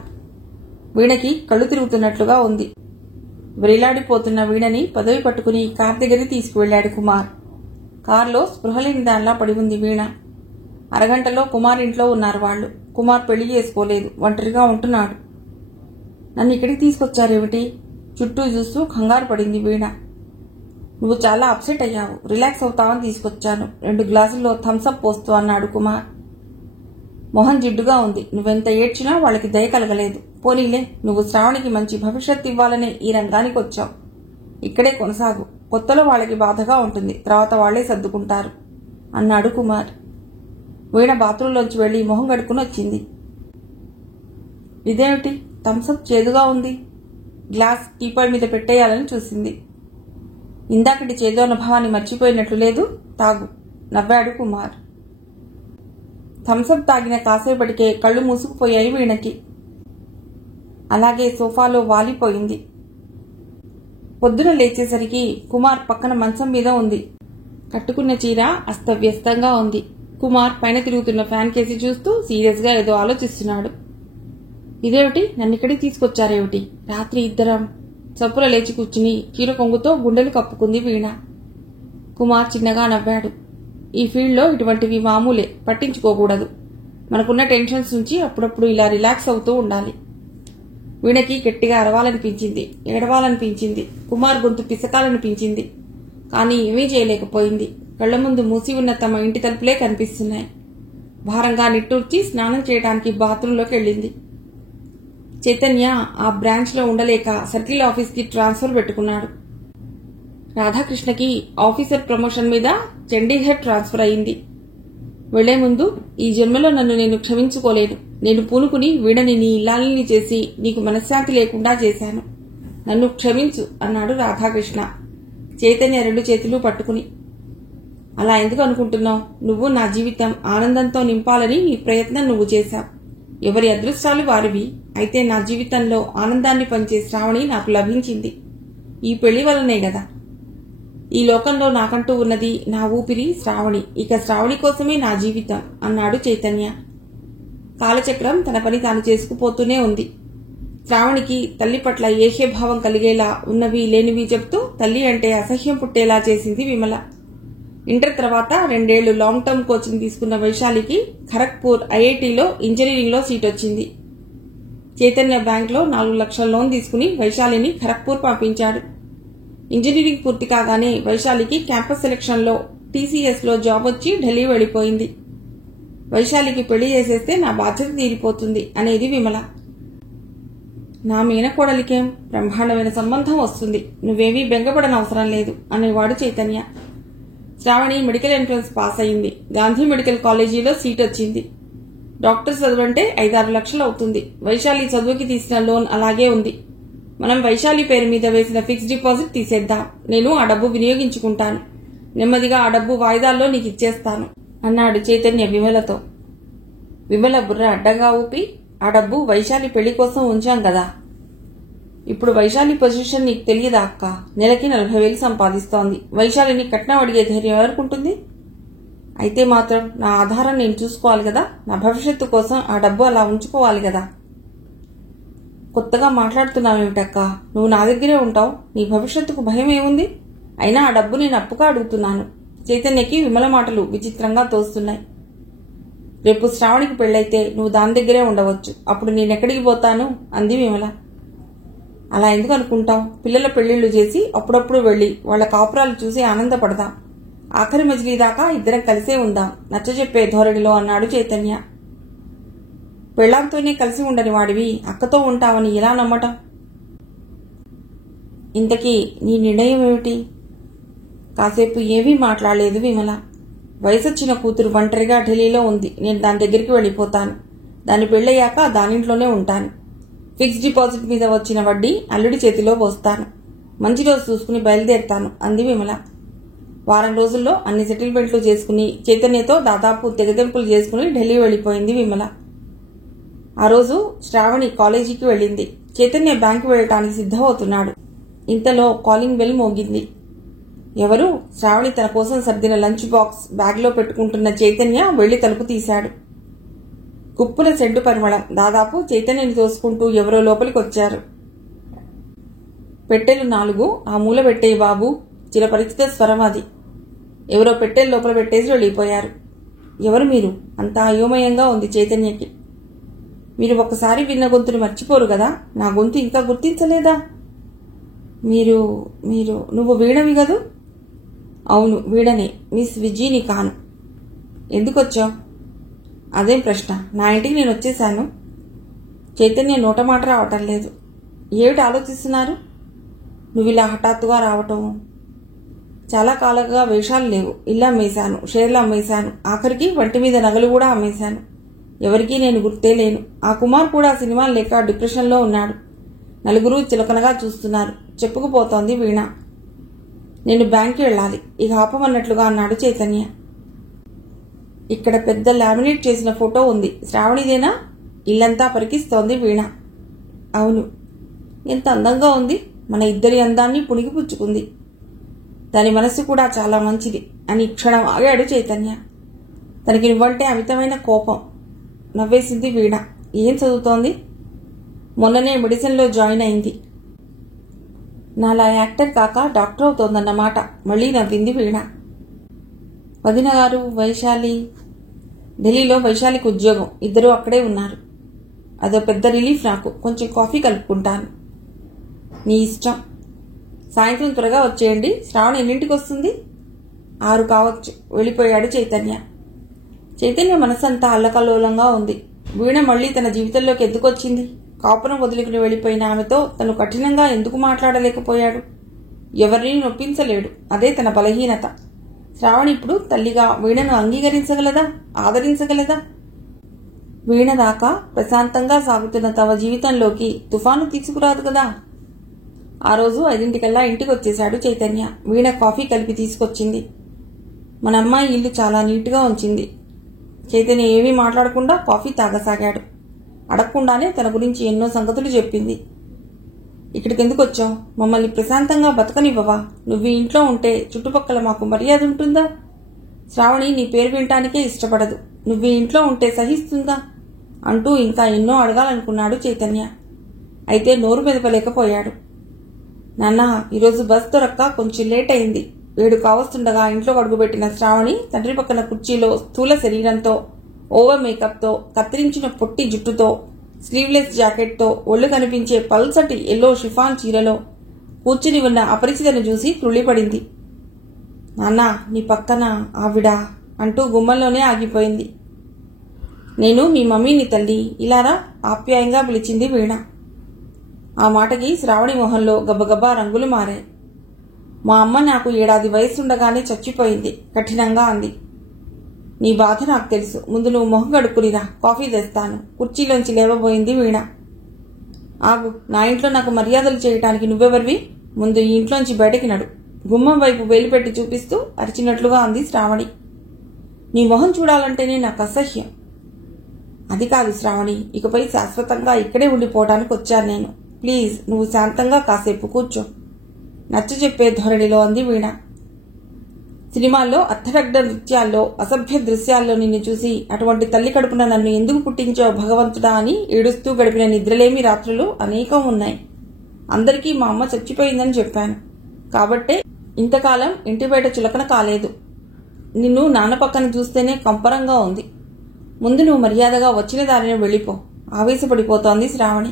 వీణకి కళ్ళు తిరుగుతున్నట్లుగా ఉంది. వ్రేలాడిపోతున్న వీణని పదవి పట్టుకుని కార్ దగ్గరికి తీసుకువెళ్లాడు కుమార్. కారులో స్పృహలేని దానిలా పడి ఉంది వీణ. అరగంటలో కుమార్ ఇంట్లో ఉన్నారు వాళ్ళు. కుమార్ పెళ్లి చేసుకోలేదు, ఒంటరిగా ఉంటున్నాడు. నన్ను ఇక్కడికి తీసుకొచ్చారేమిటి? చుట్టూ చూస్తూ కంగారు పడింది వీణ. నువ్వు చాలా అప్సెట్ అయ్యావు, రిలాక్స్ అవుతావని తీసుకొచ్చాను. 2 గ్లాసుల్లో థమ్సప్ పోస్తూ అన్నాడు కుమార్. మొహం జిడ్డుగా ఉంది. నువ్వెంత ఏడ్చినా వాళ్ళకి దయ కలగలేదు. పోనీలే, నువ్వు శ్రావణికి మంచి భవిష్యత్తు ఇవ్వాలనే ఈ రంగానికి వచ్చావు. ఇక్కడే కొనసాగు. కొత్తలో వాళ్ళకి బాధగా ఉంటుంది, తర్వాత వాళ్లే సర్దుకుంటారు అన్నాడు కుమార్. వీణ బాత్రూంలోంచి వెళ్లి మొహం కడుక్కుని వచ్చింది. ఇదేమిటి, థమ్సప్ చేదుగా ఉంది? గ్లాస్ టీపాయ్ మీద పెట్టేయాలని చూసింది. ఇందాకటి చేదు అనుభవాన్ని మర్చిపోయినట్లు లేదు, తాగు నవ్వాడు కుమార్. థమ్సప్ తాగిన కాసేపటికే కళ్ళు మూసుకుపోయాయి వీణకి. అలాగే సోఫాలో వాలిపోయింది. పొద్దున లేచేసరికి కుమార్ పక్కన మంచం మీద ఉంది. కట్టుకున్న చీర అస్తవ్యస్తంగా ఉంది. కుమార్ పైన తిరుగుతున్న ఫ్యాన్ కేసి చూస్తూ సీరియస్ గా ఏదో ఆలోచిస్తున్నాడు. ఇదేమిటి, నన్నిక్కడికి తీసుకొచ్చారేమిటి? రాత్రి ఇద్దరం. చప్పుల లేచి కూర్చుని చీర కొంగుతో గుండెలు కప్పుకుంది వీణ. కుమార్ చిన్నగా నవ్వాడు. ఈ ఫీల్డ్లో ఇటువంటివి మామూలే, పట్టించుకోకూడదు. మనకున్న టెన్షన్స్ నుంచి అప్పుడప్పుడు ఇలా రిలాక్స్ అవుతూ ఉండాలి. వీణకి గట్టిగా అరవాలనిపించింది, ఏడవాలనిపించింది, కుమార్ గొంతు పిసకాలనిపించింది. కానీ ఏమీ చేయలేకపోయింది. కళ్ల ముందు మూసి ఉన్న తమ ఇంటి తలుపులే కనిపిస్తున్నాయి. భారంగా నిట్టూర్చి స్నానం చేయడానికి బాత్రూంలోకి వెళ్ళింది. చైతన్య ఆ బ్రాంచ్లో ఉండలేక సర్కిల్ ఆఫీస్కి ట్రాన్స్ఫర్ పెట్టుకున్నాడు. రాధాకృష్ణకి ఆఫీసర్ ప్రమోషన్ మీద చండీగఢ్ ట్రాన్స్ఫర్ అయింది. వెళ్లే ముందు, ఈ జన్మలో నన్ను నేను క్షమించుకోలేను. నేను పూనుకుని వీడని నీ ఇల్లాలని చేసి నీకు మనశ్శాంతి లేకుండా చేశాను. నన్ను క్షమించు అన్నాడు రాధాకృష్ణ చైతన్య 2 చేతులు పట్టుకుని. అలా ఎందుకు అనుకుంటున్నావు? నువ్వు నా జీవితం ఆనందంతో నింపాలని నీ ప్రయత్నం నువ్వు చేశావు. ఎవరి అదృష్టాలు వారివి. అయితే నా జీవితంలో ఆనందాన్ని పంచే శ్రావణి నాకు లభించింది. ఈ పెళ్లి వల్లనే గదా. ఈ లోకంలో నాకంటూ ఉన్నది నా ఊపిరి శ్రావణి. ఇక శ్రావణి కోసమే నా జీవితం అన్నాడు చైతన్య. కాలచక్రం తన పని తాను చేసుకుపోతూనే ఉంది. శ్రావణికి తల్లి పట్ల ఏహ్యభావం కలిగేలా ఉన్నవి లేనివి చెప్తూ తల్లి అంటే అసహ్యం పుట్టేలా చేసింది విమల. ఇంటర్ తర్వాత 2 ఏళ్లు లాంగ్ టర్మ్ కోచింగ్ తీసుకున్న వైశాలికి ఖరగ్పూర్ ఐఐటీలో ఇంజనీరింగ్లో సీట్ వచ్చింది. చైతన్య బ్యాంక్లో 4 లక్షల లోన్ తీసుకుని వైశాలిని ఖరగ్పూర్ పంపించాడు. ఇంజనీరింగ్ పూర్తి కాగానే వైశాలికి క్యాంపస్ సెలక్షన్లో టీసీఎస్లో జాబ్ వచ్చి ఢిల్లీ వెళ్లిపోయింది. వైశాలికి పెళ్లి చేసేస్తే నా బాధ్యత తీరిపోతుంది అనేది విమల. నా మీనకోడలికేం బ్రహ్మాండమైన సంబంధం వస్తుంది, నువ్వేమీ బెంగపడనవసరం లేదు అనేవాడు Chaitanya. Sravani medical entrance pass అయింది. గాంధీ మెడికల్ కాలేజీలో సీట్ వచ్చింది. డాక్టర్ చదువంటే 5-6 లక్షలు అవుతుంది. వైశాలి చదువుకి తీసిన లోన్ అలాగే ఉంది. మనం వైశాలి పేరు మీద వేసిన ఫిక్స్డ్ డిపాజిట్ తీసేద్దాం. నేను ఆ డబ్బు వినియోగించుకుంటాను. నెమ్మదిగా ఆ డబ్బు వాయిదాల్లో నీకు ఇచ్చేస్తాను అన్నాడు చైతన్య విమలతో. విమల బుర్ర అడ్డంగా ఊపి, ఆ డబ్బు వైశాలి పెళ్లి కోసం ఉంచాం కదా. ఇప్పుడు వైశాలి పొజిషన్ నీకు తెలియదా అక్క? నెలకి 40,000 సంపాదిస్తోంది. వైశాలిని కట్నం అడిగే ధైర్యం ఎవరుకుంటుంది? అయితే మాత్రం నా ఆధారం నేను చూసుకోవాలి కదా. నా భవిష్యత్తు కోసం ఆ డబ్బు అలా ఉంచుకోవాలి కదా. కొత్తగా మాట్లాడుతున్నావేమిటక్క? నువ్వు నా దగ్గరే ఉంటావు. నీ భవిష్యత్తుకు భయం ఏముంది? అయినా ఆ డబ్బు నేను అప్పుగా అడుగుతున్నాను. చైతన్యకి విమల మాటలు విచిత్రంగా తోస్తున్నాయి. రేపు శ్రావణికి పెళ్ళైతే నువ్వు దాని దగ్గరే ఉండవచ్చు. అప్పుడు నేనెక్కడికి పోతాను అంది విమల. అలా ఎందుకు అనుకుంటావు? పిల్లల పెళ్లిళ్లు చేసి అప్పుడప్పుడు వెళ్ళి వాళ్ల కాపురాలు చూసి ఆనందపడదాం. ఆఖరి మజిలీ దాకా ఇద్దరం కలిసే ఉందాం నచ్చజెప్పే ధోరణిలో అన్నాడు చైతన్య. పెళ్లాంతోనే కలిసి ఉండని వాడివి అక్కతో ఉంటావని ఎలా నమ్మటం? ఇంతకీ నీ నిర్ణయం ఏమిటి? కాసేపు ఏమీ మాట్లాడలేదు విమల. వయసొచ్చిన కూతురు ఒంటరిగా ఢిల్లీలో ఉంది. నేను దాని దగ్గరికి వెళ్ళిపోతాను. దాని పెళ్ళయ్యాక దానింట్లోనే ఉంటాను. ఫిక్స్డ్ డిపాజిట్ మీద వచ్చిన వడ్డీ అల్లుడి చేతిలో పోస్తాను. మంచి రోజు చూసుకుని బయలుదేరుతాను అంది విమల. వారం రోజుల్లో అన్ని సెటిల్మెంట్లు చేసుకుని చైతన్యతో దాదాపు తెగదెంపులు చేసుకుని ఢిల్లీ వెళ్లిపోయింది విమల. ఆ రోజు శ్రావణి కాలేజీకి వెళ్ళింది. చైతన్య బ్యాంకు వెళ్ళటానికి సిద్ధమవుతున్నాడు. ఇంతలో కాలింగ్ బెల్ మోగింది. ఎవరు? శ్రావణి తన కోసం సర్దిన లంచ్ బాక్స్ బ్యాగ్లో పెట్టుకుంటున్న చైతన్య వెళ్లి తలుపు తీశాడు. కుప్పుల సెడ్డు పరిమళం. దాదాపు చైతన్యని తోసుకుంటూ ఎవరో లోపలికి వచ్చారు. పెట్టెలు 4 ఆ మూల పెట్టేయి బాబు. చిరపరిచిత స్వరం అది. ఎవరో పెట్టెలు లోపల పెట్టేసి వెళ్ళిపోయారు. ఎవరు మీరు? అంత అయోమయంగా ఉంది చైతన్యకి. మీరు ఒక్కసారి విన్న గొంతుని మర్చిపోరు కదా? నా గొంతు ఇంకా గుర్తించలేదా? మీరు మీరు నువ్వు వీణవి కదూ? అవును వీడనే. మిస్ విజీని కాను. ఎందుకొచ్చావు? అదేం ప్రశ్న? నా ఇంటికి నేను వచ్చేశాను. చైతన్య నోట మాట రావటం లేదు. ఏమిటి ఆలోచిస్తున్నారు? నువ్వు ఇలా హఠాత్తుగా రావటం. చాలా కాలంగా వేషాలు లేవు. ఇల్లు అమ్మేశాను, షేర్లు అమ్మేశాను, ఆఖరికి వంటి మీద నగలు కూడా అమ్మేశాను. ఎవరికీ నేను గుర్తే లేను. ఆ కుమార్ కూడా సినిమాలు లేక డిప్రెషన్లో ఉన్నాడు. నలుగురు చులకనగా చూస్తున్నారు. చెప్పుకుపోతోంది వీణ. నేను బ్యాంక్కి వెళ్ళాలి. ఇక ఆపమన్నట్లుగా అన్నాడు చైతన్య. ఇక్కడ పెద్ద లామినేట్ చేసిన ఫోటో ఉంది. శ్రావణిదేనా? ఇల్లంతా పరికిస్తోంది వీణ. అవును. ఎంత అందంగా ఉంది. మన ఇద్దరి అందాన్ని పుణికిపుచ్చుకుంది. దాని మనసు కూడా చాలా మంచిది అని క్షణం ఆగాడు చైతన్య. తనకి నువ్వంటే అమితమైన కోపం. నవ్వేసింది వీణ. ఏం చదువుతోంది? మొన్ననే మెడిసిన్లో జాయిన్ అయింది. నాలా యాక్టర్ కాక డాక్టర్ అవుతోందన్నమాట. మళ్లీ నవ్వింది వీణ. వదిన గారు వైశాలి? ఢిల్లీలో వైశాలికి ఉద్యోగం. ఇద్దరూ అక్కడే ఉన్నారు. అదో పెద్ద రిలీఫ్ నాకు. కొంచెం కాఫీ కలుపుకుంటాను. నీ ఇష్టం. సాయంత్రం త్వరగా వచ్చేయండి. శ్రావణ ఎన్నింటికి వస్తుంది? 6 కావచ్చు. వెళ్ళిపోయాడు చైతన్య. చైతన్య మనసంతా అల్లకల్లోలంగా ఉంది. వీణ మళ్లీ తన జీవితంలోకి ఎందుకొచ్చింది? కాపురం వదులుకుని వెళ్లిపోయిన ఆమెతో తను కఠినంగా ఎందుకు మాట్లాడలేకపోయాడు? ఎవరిని నొప్పించలేడు. అదే తన బలహీనత. శ్రావణి ఇప్పుడు తల్లిగా వీణను అంగీకరించగలదా? ఆదరించగలదా? వీణ దాకా ప్రశాంతంగా సాగుతున్న తమ జీవితంలోకి తుఫాను తీసుకురాదు కదా. ఆ రోజు 5 ఇంటికి వచ్చేశాడు చైతన్య. వీణ కాఫీ కలిపి తీసుకొచ్చింది. మన అమ్మాయి ఇల్లు చాలా నీట్గా ఉంచింది. చైతన్య ఏమీ మాట్లాడకుండా కాఫీ తాగసాగాడు. అడగకుండానే తన గురించి ఎన్నో సంగతులు చెప్పింది. ఇక్కడికి ఎందుకు వచ్చావు? మమ్మల్ని ప్రశాంతంగా బతకనివ్వవా? నువ్వు ఈ ఇంట్లో ఉంటే చుట్టుపక్కల మాకు మర్యాద ఉంటుందా? శ్రావణి నీ పేరు వినటానికే ఇష్టపడదు. నువ్వు ఈ ఇంట్లో ఉంటే సహిస్తుందా? అంటూ ఇంకా ఎన్నో అడగాలనుకున్నాడు చైతన్య. అయితే నోరు మెదపలేకపోయాడు. నాన్న, ఈరోజు బస్ దొరక్క కొంచెం లేట్ అయింది. 7 కావస్తుండగా ఇంట్లో అడుగుపెట్టిన శ్రావణి తండ్రి పక్కన కుర్చీలో స్థూల శరీరంతో, ఓవర్ మేకప్తో, కత్తిరించిన పొట్టి జుట్టుతో, స్లీవ్లెస్ జాకెట్తో, ఒళ్ళు కనిపించే పల్సటి ఎల్లో షిఫాన్ చీరలో కూర్చుని ఉన్న అపరిచితను చూసి త్రుళ్ళిపడింది. నాన్నా, నీ పక్కన ఆవిడ అంటూ గుమ్మంలోనే ఆగిపోయింది. నేను మీ మమ్మీని తల్లి, ఇలారా ఆప్యాయంగా పిలిచింది వీణ. ఆ మాటకి శ్రావణి మొహంలో గబగబా రంగులు మారాయి. మా అమ్మ నాకు 7 వయసుండగానే చచ్చిపోయింది కఠినంగా అంది. నీ బాధ నాకు తెలుసు. ముందు నువ్వు మొహం కడుక్కునిరా, కాఫీ తెస్తాను. కుర్చీలోంచి లేవబోయింది వీణ. ఆగు, నా ఇంట్లో నాకు మర్యాదలు చేయటానికి నువ్వెవరివి? ముందు ఈ ఇంట్లోంచి బయటకి నడు. గుమ్మం వైపు వేలుపెట్టి చూపిస్తూ అరిచినట్లుగా అంది శ్రావణి. నీ మొహం చూడాలంటేనే నాకు అసహ్యం. అది కాదు శ్రావణి, ఇకపై శాశ్వతంగా ఇక్కడే ఉండిపోవటానికి వచ్చాను నేను. ప్లీజ్, నువ్వు శాంతంగా కాసేపు కూర్చో నచ్చజెప్పే ధోరణిలో అంది వీణ. సినిమాల్లో అర్థడగ్డ నృత్యాల్లో, అసభ్య దృశ్యాల్లో నిన్ను చూసి అటువంటి తల్లి కడుపున నన్ను ఎందుకు పుట్టించావు భగవంతుడా అని ఏడుస్తూ గడిపిన నిద్రలేమి రాత్రులు అనేకం ఉన్నాయి. అందరికీ మా అమ్మ చచ్చిపోయిందని చెప్పాను. కాబట్టే ఇంతకాలం ఇంటి బయట చులకన కాలేదు. నిన్ను నాన్న పక్కన చూస్తేనే కంపరంగా ఉంది. ముందు నువ్వు మర్యాదగా వచ్చిన దారిని వెళ్ళిపో, ఆవేశపడిపోతోంది శ్రావణి.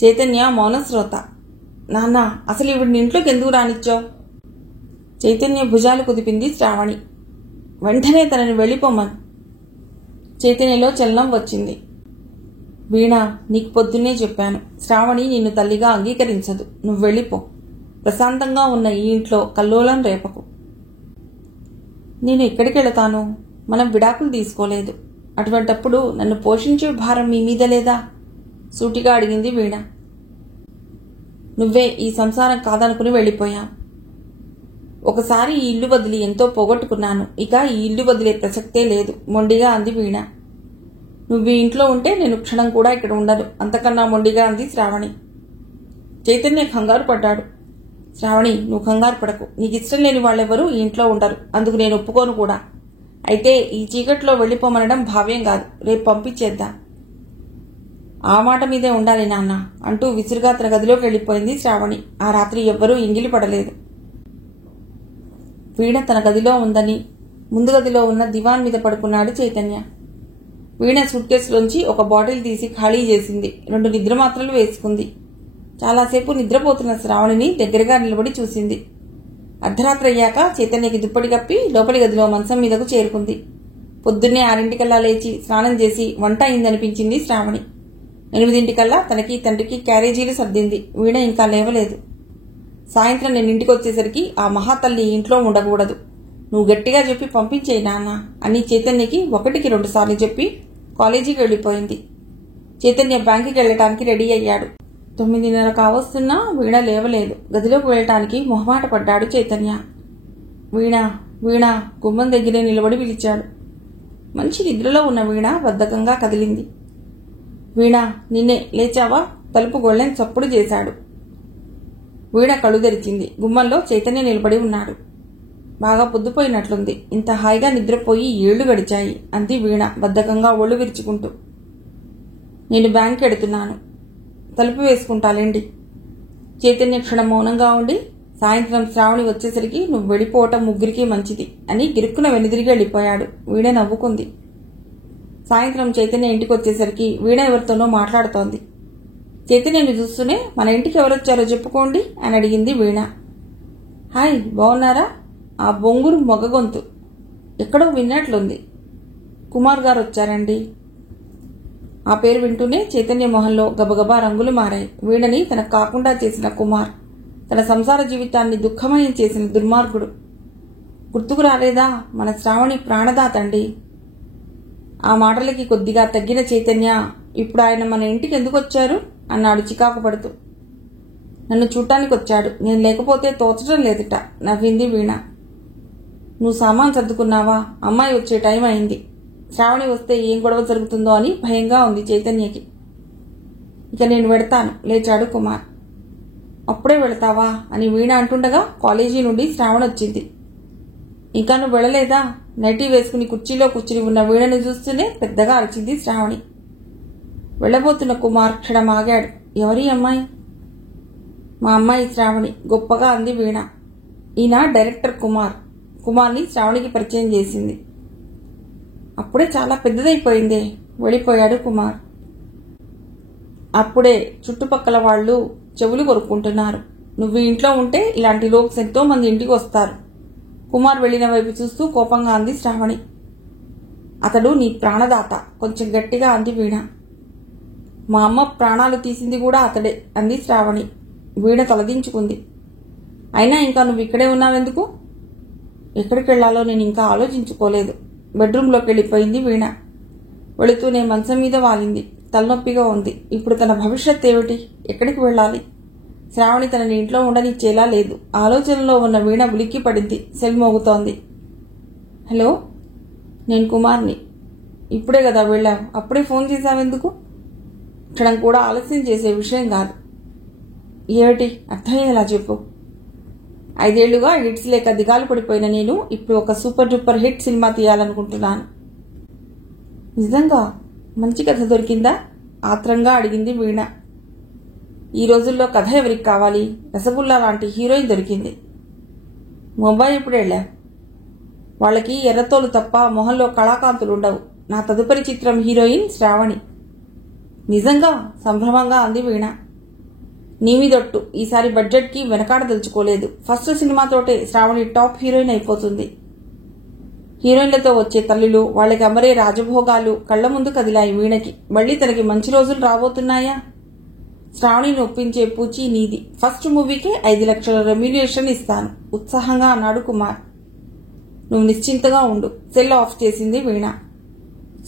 చైతన్య మౌనశ్రోత. నాన్న, అసలు ఈవిడిని ఇంట్లోకి ఎందుకు రానిచ్చావు? చైతన్య భుజాలు కుదిపింది శ్రావణి. వెంటనే తనని వెళ్ళిపోమను. చైతన్యలో చలనం వచ్చింది. వీణ, నీకు పొద్దున్నే చెప్పాను, శ్రావణి నిన్ను తల్లిగా అంగీకరించదు. నువ్వు వెళ్ళిపో. ప్రశాంతంగా ఉన్న ఈ ఇంట్లో కల్లోలం రేపకు. నేను ఎక్కడికి వెళతాను? మనం విడాకులు తీసుకోలేదు. అటువంటప్పుడు నన్ను పోషించే భారం మీ మీద లేదా? సూటిగా అడిగింది వీణ. నువ్వే ఈ సంసారం కాదనుకుని వెళ్ళిపోయావు. ఒకసారి ఈ ఇల్లు వదిలి ఎంతో పోగొట్టుకున్నాను. ఇక ఈ ఇల్లు వదిలే ప్రసక్తే లేదు, మొండిగా అంది వీణ. నువ్వు ఈ ఇంట్లో ఉంటే నేను క్షణం కూడా ఇక్కడ ఉండను, అంతకన్నా మొండిగా అంది శ్రావణి. చైతన్య కంగారు పడ్డాడు. శ్రావణి, నువ్వు కంగారు పడకు. నీకు ఇష్టం లేని వాళ్ళెవరూ ఈ ఇంట్లో ఉండరు. అందుకు నేను ఒప్పుకోను కూడా. అయితే ఈ చీకట్లో వెళ్ళిపోమనడం భావ్యం కాదు. రేపు పంపించేద్దాం. ఆ మాట మీదే ఉండాలి నాన్న అంటూ విసురుగా తన గదిలోకి వెళ్ళిపోయింది శ్రావణి. ఆ రాత్రి ఎవ్వరూ ఎంగిలి పడలేదు. వీణ తన గదిలో ఉందని ముందు గదిలో ఉన్న దివాన్ మీద పడుకున్నాడు చైతన్య. వీణ సూట్ కేసులోంచి ఒక బాటిల్ తీసి ఖాళీ చేసింది. 2 నిద్ర మాత్రలు వేసుకుంది. చాలాసేపు నిద్రపోతున్న శ్రావణిని దగ్గరగా నిలబడి చూసింది. అర్ధరాత్రి అయ్యాక చైతన్యకి దుప్పటి కప్పి లోపలి గదిలో మంచం మీదకు చేరుకుంది. పొద్దున్నే 6 లేచి స్నానం చేసి వంట అయిందనిపించింది శ్రావణి. 8 తనకి తండ్రికి క్యారేజీలు సర్దింది. వీణ ఇంకా లేవలేదు. సాయంత్రం నేను ఇంటికి వచ్చేసరికి ఆ మహాతల్లి ఇంట్లో ఉండకూడదు. నువ్వు గట్టిగా చెప్పి పంపించేయి నాన్న అని చైతన్యకి 1కి 2 సార్లు చెప్పి కాలేజీకి వెళ్ళిపోయింది. చైతన్య బ్యాంకుకి వెళ్ళటానికి రెడీ అయ్యాడు. 9:30 కావస్తున్నా వీణ లేవలేదు. గదిలోకి వెళ్ళటానికి మొహమాట పడ్డాడు చైతన్య. వీణ, వీణ గుమ్మం దగ్గరే నిలబడి పిలిచాడు. మంచి నిద్రలో ఉన్న వీణ బద్ధకంగా కదిలింది. వీణ, నిన్నే, లేచావా? తలుపు గొళ్ళెం చప్పుడు చేశాడు. వీణ కళ్ళు తెరిచింది. గుమ్మంలో చైతన్య నిలబడి ఉన్నాడు. బాగా పొద్దుపోయినట్లుంది. ఇంత హాయిగా నిద్రపోయి 7 గడిచాయి అంది వీణ బద్ధకంగా ఒళ్ళు విరుచుకుంటూ. నేను బ్యాంక్ ఎడుతున్నాను, తలుపు వేసుకుంటాలేండి. చైతన్య క్షణం మౌనంగా ఉండి, సాయంత్రం శ్రావణి వచ్చేసరికి నువ్వు వెళ్ళిపోవటం ముగ్గురికి మంచిది అని గిరుక్కున వెనుదిరిగి వెళ్ళిపోయాడు. వీణ నవ్వుకుంది. సాయంత్రం చైతన్య ఇంటికి వచ్చేసరికి వీణ ఎవరితోనో మాట్లాడుతోంది. చైతన్యని చూస్తూనే మన ఇంటికి ఎవరొచ్చారో చెప్పుకోండి అని అడిగింది వీణ. హాయ్, బాగున్నారా? ఆ బొంగురు మొగ గొంతు ఎక్కడో విన్నట్లుంది. కుమార్ గారు వచ్చారండి. ఆ పేరు వింటూనే చైతన్య మొహంలో గబగబా రంగులు మారాయి. వీణని తనకు కాకుండా చేసిన కుమార్, తన సంసార జీవితాన్ని దుఃఖమయం చేసిన దుర్మార్గుడు. గుర్తుకు రాలేదా? మన శ్రావణి ప్రాణదాతండి. ఆ మాటలకి కొద్దిగా తగ్గిన చైతన్య, ఇప్పుడు ఆయన మన ఇంటికి ఎందుకు వచ్చారు అన్నాడు చికాకు పడుతూ. నన్ను చూడటానికి వచ్చాడు, నేను లేకపోతే తోచడం లేదుట నవ్వింది వీణ. నువ్వు సామాన్ సర్దుకున్నావా? అమ్మాయి వచ్చే టైం అయింది. శ్రావణి వస్తే ఏం గొడవ జరుగుతుందో అని భయంగా ఉంది చైతన్యకి. ఇక నేను వెడతాను, లేచాడు కుమార్. అప్పుడే వెళతావా అని వీణ అంటుండగా కాలేజీ నుండి శ్రావణి వచ్చింది. ఇంకా నువ్వు వెళ్ళలేదా? నైటీ వేసుకుని కుర్చీలో కూర్చుని ఉన్న వీణను చూస్తూనే పెద్దగా అరిచింది శ్రావణి. వెళ్లబోతున్న కుమార్ క్షణం ఆగాడు. ఎవరి అమ్మాయి? మా అమ్మాయి శ్రావణి, గొప్పగా అంది వీణ. ఈయన డైరెక్టర్ కుమార్. కుమార్ని శ్రావణికి పరిచయం చేసింది. అప్పుడే చాలా పెద్దదైపోయిందే. వెళ్ళిపోయాడు కుమార్. అప్పుడే చుట్టుపక్కల వాళ్ళు చెవులు కొరుక్కుంటున్నారు. నువ్వు ఇంట్లో ఉంటే ఇలాంటి లోక్స్ ఎంతో మంది ఇంటికి వస్తారు. కుమార్ వెళ్లిన వైపు చూస్తూ కోపంగా అంది శ్రావణి. అతడు నీ ప్రాణదాత, కొంచెం గట్టిగా అంది వీణ. మా అమ్మ ప్రాణాలు తీసింది కూడా అతడే అంది శ్రావణి. వీణ తలదించుకుంది. అయినా ఇంకా నువ్వు ఇక్కడే ఉన్నావెందుకు? ఎక్కడికి వెళ్లాలో నేను ఇంకా ఆలోచించుకోలేదు. బెడ్రూంలోకి వెళ్ళిపోయింది వీణ. వెళుతూనే మంచం మీద వాలింది. తలనొప్పిగా ఉంది. ఇప్పుడు తన భవిష్యత్ ఏమిటి? ఎక్కడికి వెళ్ళాలి? శ్రావణి తనని ఇంట్లో ఉండనిచ్చేలా లేదు. ఆలోచనలో ఉన్న వీణ ఉలిక్కి పడింది. సెల్ మోగుతోంది. హలో, నేను కుమార్ని. ఇప్పుడే కదా వెళ్ళావు, అప్పుడే ఫోన్ చేశావెందుకు? క్షణం కూడా ఆలస్యం చేసే విషయం కాదు. ఏమిటి? అర్థమయ్యేలా చెప్పు. 5 ఏళ్లుగా హిట్స్ లేక దిగాలు పడిపోయిన నేను ఇప్పుడు ఒక సూపర్ డూపర్ హిట్ సినిమా తీయాలనుకుంటున్నాను. నిజంగా? మంచి కథ దొరికిందా? ఆత్రంగా అడిగింది వీణ. ఈ రోజుల్లో కథ ఎవరికి కావాలి? రసగుల్లా లాంటి హీరోయిన్ దొరికింది. ముంబై ఎప్పుడు వెళ్ళా? వాళ్ళకి ఎర్రతోలు తప్ప మొహంలో కళాకాంతులుండవు. నా తదుపరి చిత్రం హీరోయిన్ శ్రావణి. నిజంగా? సంభ్రమంగా అంది వీణ. నీమిదొట్టు, ఈసారి బడ్జెట్కి వెనకాడదలుచుకోలేదు. ఫస్ట్ సినిమాతోటే శ్రావణి టాప్ హీరోయిన్ అయిపోతుంది. హీరోయిన్లతో వచ్చే తల్లులు, వాళ్ళకి అమరే రాజభోగాలు కళ్ల ముందు కదిలాయి వీణకి. మళ్లీ తనకి మంచి రోజులు రాబోతున్నాయా? శ్రావణిని ఒప్పించే పూచి నీది. ఫస్ట్ మూవీకే 5 లక్షల రెమ్యునేషన్ ఇస్తాను ఉత్సాహంగా అన్నాడు కుమార్. నువ్వు నిశ్చింతగా ఉండు, సెల్ ఆఫ్ చేసింది వీణ.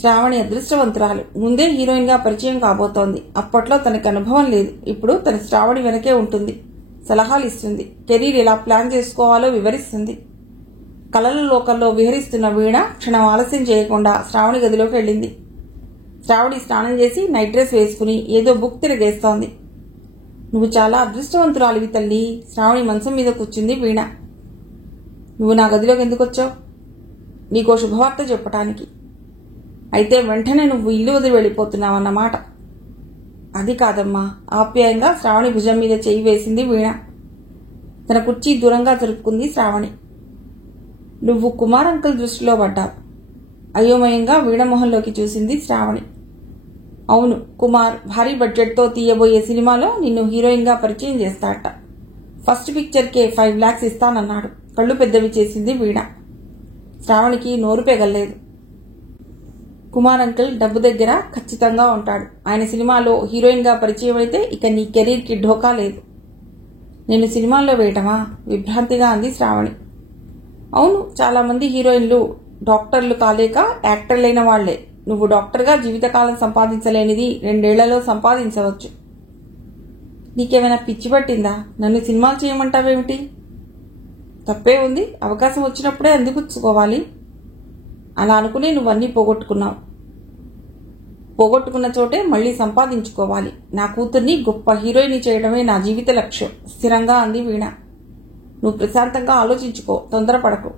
శ్రావణి అదృష్టవంతురాలు. ముందే హీరోయిన్ గా పరిచయం కాబోతోంది. అప్పట్లో తనకి అనుభవం లేదు. ఇప్పుడు తన శ్రావణి వెనకే ఉంటుంది. సలహాలు ఇస్తుంది. కెరీర్ ఎలా ప్లాన్ చేసుకోవాలో వివరిస్తుంది. కలల లోకంలో విహరిస్తున్న వీణ క్షణం ఆలస్యం చేయకుండా శ్రావణి గదిలోకి వెళ్ళింది. శ్రావణి స్నానం చేసి నైట్ డ్రెస్ వేసుకుని ఏదో బుక్ తిరగేస్తోంది. నువ్వు చాలా అదృష్టవంతురాలివి తల్లి. శ్రావణి మంచం మీద కూర్చుంది వీణ. నువ్వు నా గదిలోకి ఎందుకు వచ్చావు? నీకో శుభవార్త చెప్పటానికి. అయితే వెంటనే నువ్వు ఇల్లు వదిలి వెళ్ళిపోతున్నావన్నమాట. అది కాదమ్మా. ఆప్యాయంగా శ్రావణి భుజం మీద చేయి వేసింది వీణ. తన కుర్చీ దూరంగా జరుపుకుంది శ్రావణి. నువ్వు కుమార్ అంకుల్ దృష్టిలో పడ్డావు. అయోమయంగా వీణ మొహంలోకి చూసింది శ్రావణి. అవును, కుమార్ భారీ బడ్జెట్తో తీయబోయే సినిమాలో నిన్ను హీరోయిన్ గా పరిచయం చేస్తాడట. ఫస్ట్ పిక్చర్కే 5 lakhs ఇస్తానన్నాడు. కళ్ళు పెద్దవి చేసింది వీణ. శ్రావణికి నోరు పెగల్లేదు. కుమార్ అంకుల్ డబ్బు దగ్గర ఖచ్చితంగా ఉంటాడు. ఆయన సినిమాలో హీరోయిన్ గా పరిచయం అయితే ఇక నీ కెరీర్ కి ఢోకా లేదు. నేను సినిమాల్లో వేయటమా? విభ్రాంతిగా అంది శ్రావణి. అవును, చాలా మంది హీరోయిన్లు డాక్టర్లు కాలేక యాక్టర్లైన వాళ్లే. నువ్వు డాక్టర్గా జీవితకాలం సంపాదించలేనిది 2 ఏళ్లలో సంపాదించవచ్చు. నీకేమైనా పిచ్చి పట్టిందా? నన్ను సినిమాలు చేయమంటావేమిటి? తప్పే ఉంది. అవకాశం వచ్చినప్పుడే అందిపుచ్చుకోవాలి. అలా అనుకునే నువ్వన్నీ పోగొట్టుకున్నావు. పోగొట్టుకున్న చోటే మళ్లీ సంపాదించుకోవాలి. నా కూతుర్ని గొప్ప హీరోయిన్ చేయడమే నా జీవిత లక్ష్యం స్థిరంగా అంది వీణ. నువ్వు ప్రశాంతంగా ఆలోచించుకో, తొందరపడకు.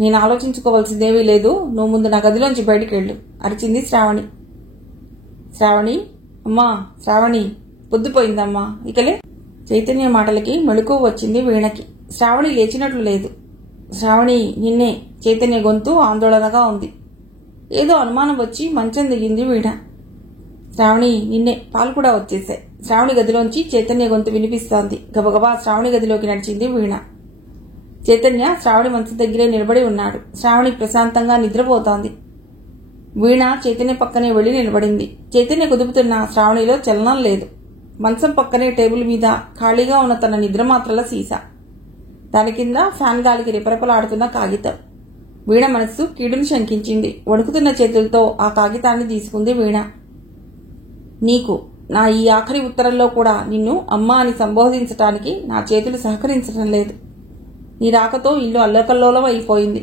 నేను ఆలోచించుకోవాల్సిందేమీ లేదు. నువ్వు ముందు నా గదిలోంచి బయటికి వెళ్ళు అరిచింది శ్రావణి. శ్రావణి, అమ్మా శ్రావణి, పొద్దుపోయిందమ్మా, ఇకలే. చైతన్య మాటలకి మెళుకువ వచ్చింది వీణకి. శ్రావణి లేచినట్లు లేదు. శ్రావణి, నిన్నే. చైతన్య గొంతు ఆందోళనగా ఉంది. ఏదో అనుమానం వచ్చి మంచం దిగింది వీణ. శ్రావణి, నిన్నే. పాలు కూడా వచ్చేశాయి. శ్రావణి గదిలోంచి చైతన్య గొంతు వినిపిస్తోంది. గబగబా శ్రావణి గదిలోకి నడిచింది వీణ. చైతన్య శ్రావణి మంచం దగ్గరే నిలబడి ఉన్నాడు. శ్రావణి ప్రశాంతంగా నిద్రపోతోంది. వీణ చైతన్య పక్కనే వెళ్లి నిలబడింది. చైతన్య కుదుపుతున్న శ్రావణిలో చలనం లేదు. మంచం పక్కనే టేబుల్ మీద ఖాళీగా ఉన్న తన నిద్రమాత్రల సీసా. దాని కింద ఫ్యాన్ గాలికి రెపరెపలాడుతున్న కాగితం. వీణ మనస్సు కీడుని శంకించింది. వణుకుతున్న చేతులతో ఆ కాగితాన్ని తీసుకుంది వీణ. నీకు నా ఈ ఆఖరి ఉత్తరంలో కూడా నిన్ను అమ్మా అని సంబోధించటానికి నా చేతులు సహకరించడం లేదు. నీ రాకతో ఇల్లు అల్లకల్లోలం అయిపోయింది.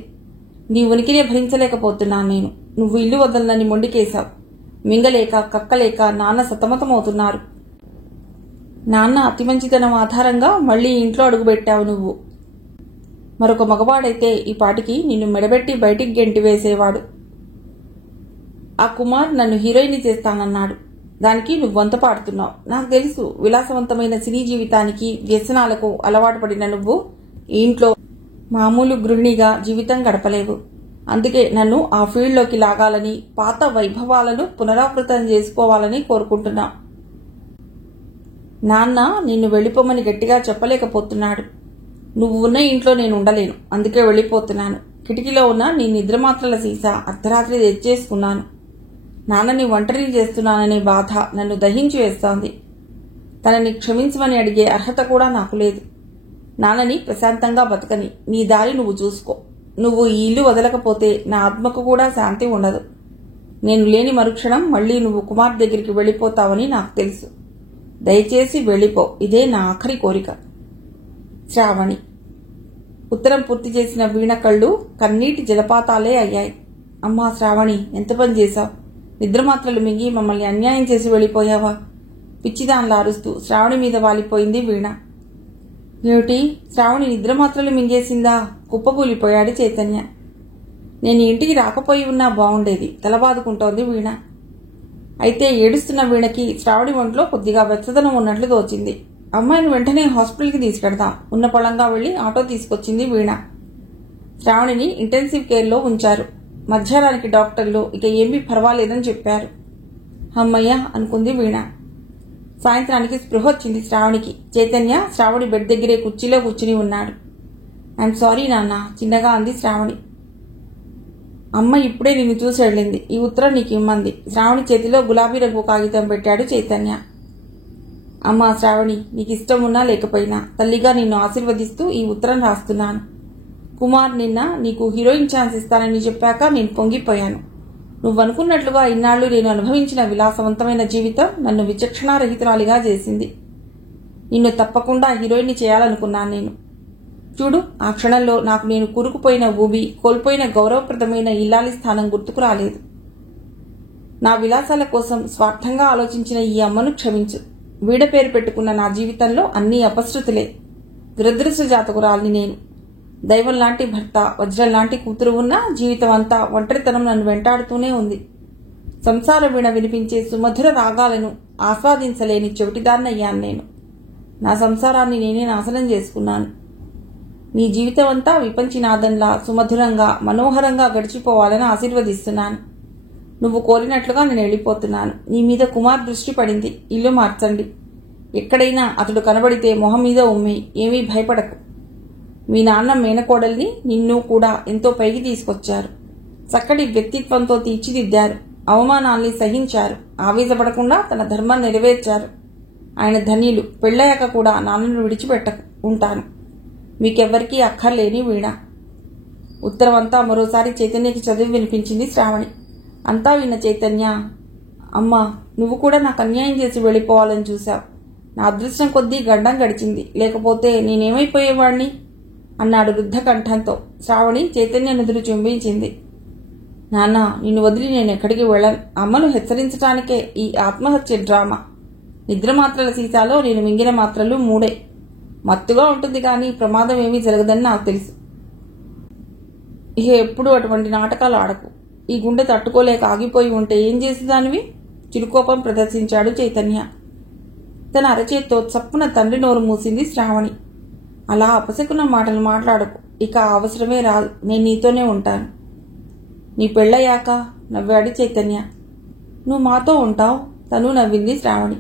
నీ ఉనికినే భరించలేకపోతున్నాను నేను. నువ్వు ఇల్లు వదలని మొండికేశావు. మింగలేక కక్కలేక నాన్న సతమతమవుతున్నారు. నాన్న అతి మంచితనం ఆధారంగా మళ్లీ ఇంట్లో అడుగుపెట్టావు నువ్వు. మరొక మగవాడైతే ఈ పాటికి నిన్ను మెడబెట్టి బయటికి గెంటి వేసేవాడు. ఆ కుమార్ నన్ను హీరోయిన్ చేస్తానన్నాడు. దానికి నువ్వు వంత పాడుతున్నావు. నాకు తెలుసు, విలాసవంతమైన సినీ జీవితానికి వ్యసనాలకు అలవాటు పడిన నువ్వు ఈ ఇంట్లో మామూలు గృహిణిగా జీవితం గడపలేవు. అందుకే నన్ను ఆ ఫీల్డ్లోకి లాగాలని, పాత వైభవాలను పునరావృతం చేసుకోవాలని కోరుకుంటున్నా. నాన్న నిన్ను వెళ్లిపోమని గట్టిగా చెప్పలేకపోతున్నాడు. నువ్వు ఉన్న ఇంట్లో నేను ఉండలేను. అందుకే వెళ్లిపోతున్నాను. కిటికీలో ఉన్న నీ నిద్రమాత్రల సీసా అర్ధరాత్రి తెచ్చేసుకున్నాను. నాన్నని ఒంటరిని చేస్తున్నాననే బాధ నన్ను దహించి వేస్తోంది. తనని క్షమించమని అడిగే అర్హత కూడా నాకు లేదు. నాన్నని ప్రశాంతంగా బతకని. నీ దారి నువ్వు చూసుకో. నువ్వు ఈ ఇల్లు వదలకపోతే నా ఆత్మకు కూడా శాంతి ఉండదు. నేను లేని మరుక్షణం మళ్లీ నువ్వు కుమార్ దగ్గరికి వెళ్లిపోతావని నాకు తెలుసు. దయచేసి వెళ్లిపో. ఇదే నా ఆఖరి కోరిక. శ్రావణి. ఉత్తరం పూర్తి చేసిన వీణ కళ్ళు కన్నీటి జలపాతాలే అయ్యాయి. అమ్మా శ్రావణి, ఎంత పని చేశావు? నిద్రమాత్రలు మింగి మమ్మల్ని అన్యాయం చేసి వెళ్లిపోయావా? పిచ్చిదాన్లా అరుస్తూ శ్రావణి మీద వాలిపోయింది వీణ. ఏమిటి? శ్రావణి నిద్రమాత్రలు మింగేసిందా? కుప్పకూలిపోయాడు చైతన్య. నేను ఇంటికి రాకపోయి ఉన్నా బాగుండేది, తలబాదుకుంటోంది వీణ. అయితే ఏడుస్తున్న వీణకి శ్రావణి ఒంట్లో కొద్దిగా వెచ్చదనం ఉన్నట్లు తోచింది. అమ్మాయిని వెంటనే హాస్పిటల్కి తీసుకెడదాం. ఉన్న పళంగా వెళ్లి ఆటో తీసుకొచ్చింది వీణ. శ్రావణిని ఇంటెన్సివ్ కేర్లో ఉంచారు. మధ్యాహ్నానికి డాక్టర్లు ఇక ఏమీ పర్వాలేదని చెప్పారు. అమ్మయ్య అనుకుంది వీణ. సాయంత్రానికి స్పృహ వచ్చింది శ్రావణికి. చైతన్య శ్రావణి బెడ్ దగ్గరే కుర్చీలో కూర్చుని ఉన్నాడు. ఐఎమ్ సారీ నాన్న, చిన్నగా అంది శ్రావణి. అమ్మ ఇప్పుడే నిన్ను చూసి వెళ్ళింది. ఈ ఉత్తరం నీకు ఇమ్మంది. శ్రావణి చేతిలో గులాబీ రంగు కాగితం పెట్టాడు చైతన్య. అమ్మా శ్రావణి, నీకు ఇష్టం ఉన్నా లేకపోయినా తల్లిగా నిన్ను ఆశీర్వదిస్తూ ఈ ఉత్తరం రాస్తున్నాను. కుమార్ నిన్న నీకు హీరోయిన్ ఛాన్స్ ఇస్తానని చెప్పాక నేను పొంగిపోయాను. నువ్వనుకున్నట్లుగా ఇన్నాళ్లు నేను అనుభవించిన విలాసవంతమైన జీవితం నన్ను విచక్షణారహితురాలిగా చేసింది. నిన్ను తప్పకుండా హీరోయిన్ని చేయాలనుకున్నాను నేను. చూడు, ఆ క్షణంలో నాకు నేను కూరుకుపోయిన ఊబి, కోల్పోయిన గౌరవప్రదమైన ఇల్లాలి స్థానం గుర్తుకు రాలేదు. నా విలాసాల కోసం స్వార్థంగా ఆలోచించిన ఈ అమ్మను క్షమించు. వీడ పేరు పెట్టుకున్న నా జీవితంలో అన్నీ అపశృతులే. దురదృష్ట జాతకురాల్ని నేను. దైవం లాంటి భర్త, వజ్రం లాంటి కూతురు ఉన్నా జీవితం అంతా ఒంటరితనం నన్ను వెంటాడుతూనే ఉంది. సంసార వీణ వినిపించే సుమధుర రాగాలను ఆస్వాదించలేని చెవిటిదాన్నయ్యాను నేను. నా సంసారాన్ని నేనే నాశనం చేసుకున్నాను. నీ జీవితం అంతా విపంచినాదంలా సుమధురంగా మనోహరంగా గడిచిపోవాలని ఆశీర్వదిస్తున్నాను. నువ్వు కోరినట్లుగా నేను వెళ్ళిపోతున్నాను. నీ మీద కుమార్ దృష్టి పడింది. ఇల్లు మార్చండి. ఎక్కడైనా అతడు కనబడితే మొహం మీద ఉమ్మి ఏమీ భయపడకు. మీ నాన్న మేనకోడల్ని నిన్ను కూడా ఎంతో పైకి తీసుకొచ్చారు. చక్కటి వ్యక్తిత్వంతో తీర్చిదిద్దారు. అవమానాల్ని సహించారు. ఆవేశపడకుండా తన ధర్మం నెరవేర్చారు. ఆయన ధన్యులు. పెళ్ళయ్యాక కూడా నాన్నను విడిచిపెట్టకు. ఉంటాను. మీకెవ్వరికీ అక్కర్లేని వీణ. ఉత్తరం అంతా మరోసారి చైతన్యకి చదివి వినిపించింది శ్రావణి. అంతా విన్న చైతన్య, అమ్మా, నువ్వు కూడా నాకు అన్యాయం చేసి వెళ్ళిపోవాలని చూశావు. నా అదృష్టం కొద్దీ గండం గడిచింది. లేకపోతే నేనేమైపోయేవాణ్ణి అన్నాడు వృద్ధ కంఠంతో. శ్రావణి చైతన్య నుదురు చుంబించింది. నాన్న, నిన్ను వదిలి నేను ఎక్కడికి వెళ్ళను. అమ్మను హెచ్చరించడానికే ఈ ఆత్మహత్య డ్రామా. నిద్ర మాత్రల సీసాలో నేను మింగిన మాత్రలు 3. మత్తుగా ఉంటుంది కానీ ప్రమాదం ఏమీ జరగదని నాకు తెలుసు. ఇక ఎప్పుడు అటువంటి నాటకాలు ఆడకు. ఈ గుండె తట్టుకోలేక ఆగిపోయి ఉంటే ఏం చేసేదానివి? చిరుకోపం ప్రదర్శించాడు చైతన్య. తన అరచేత్తో చప్పున తండ్రి నోరు మూసింది శ్రావణి. అలా అపశకున్న మాటలు మాట్లాడకు. ఇక అవసరమే రాదు. నేను నీతోనే ఉంటాను. నీ పెళ్ళయ్యాక నవ్వాడు చైతన్య. నువ్వు మాతో ఉంటావు. తను నవ్వింది శ్రావణి.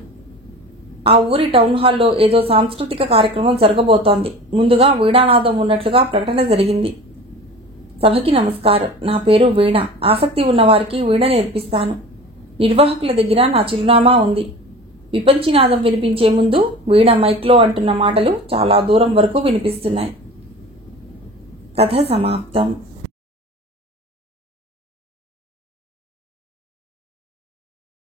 ఆ ఊరి టౌన్ హాల్లో ఏదో సాంస్కృతిక కార్యక్రమం జరగబోతోంది. ముందుగా వీణానాదం ఉన్నట్లుగా ప్రకటన జరిగింది. సభకి నమస్కారం. నా పేరు వీణ. ఆసక్తి ఉన్నవారికి వీణ నేర్పిస్తాను. నిర్వాహకుల దగ్గర నా చిరునామా ఉంది. విపంచినాదం వినిపించే ముందు వీణ మైక్లో అంటున్న మాటలు చాలా దూరం వరకు వినిపిస్తున్నాయి. కథ సమాప్తం.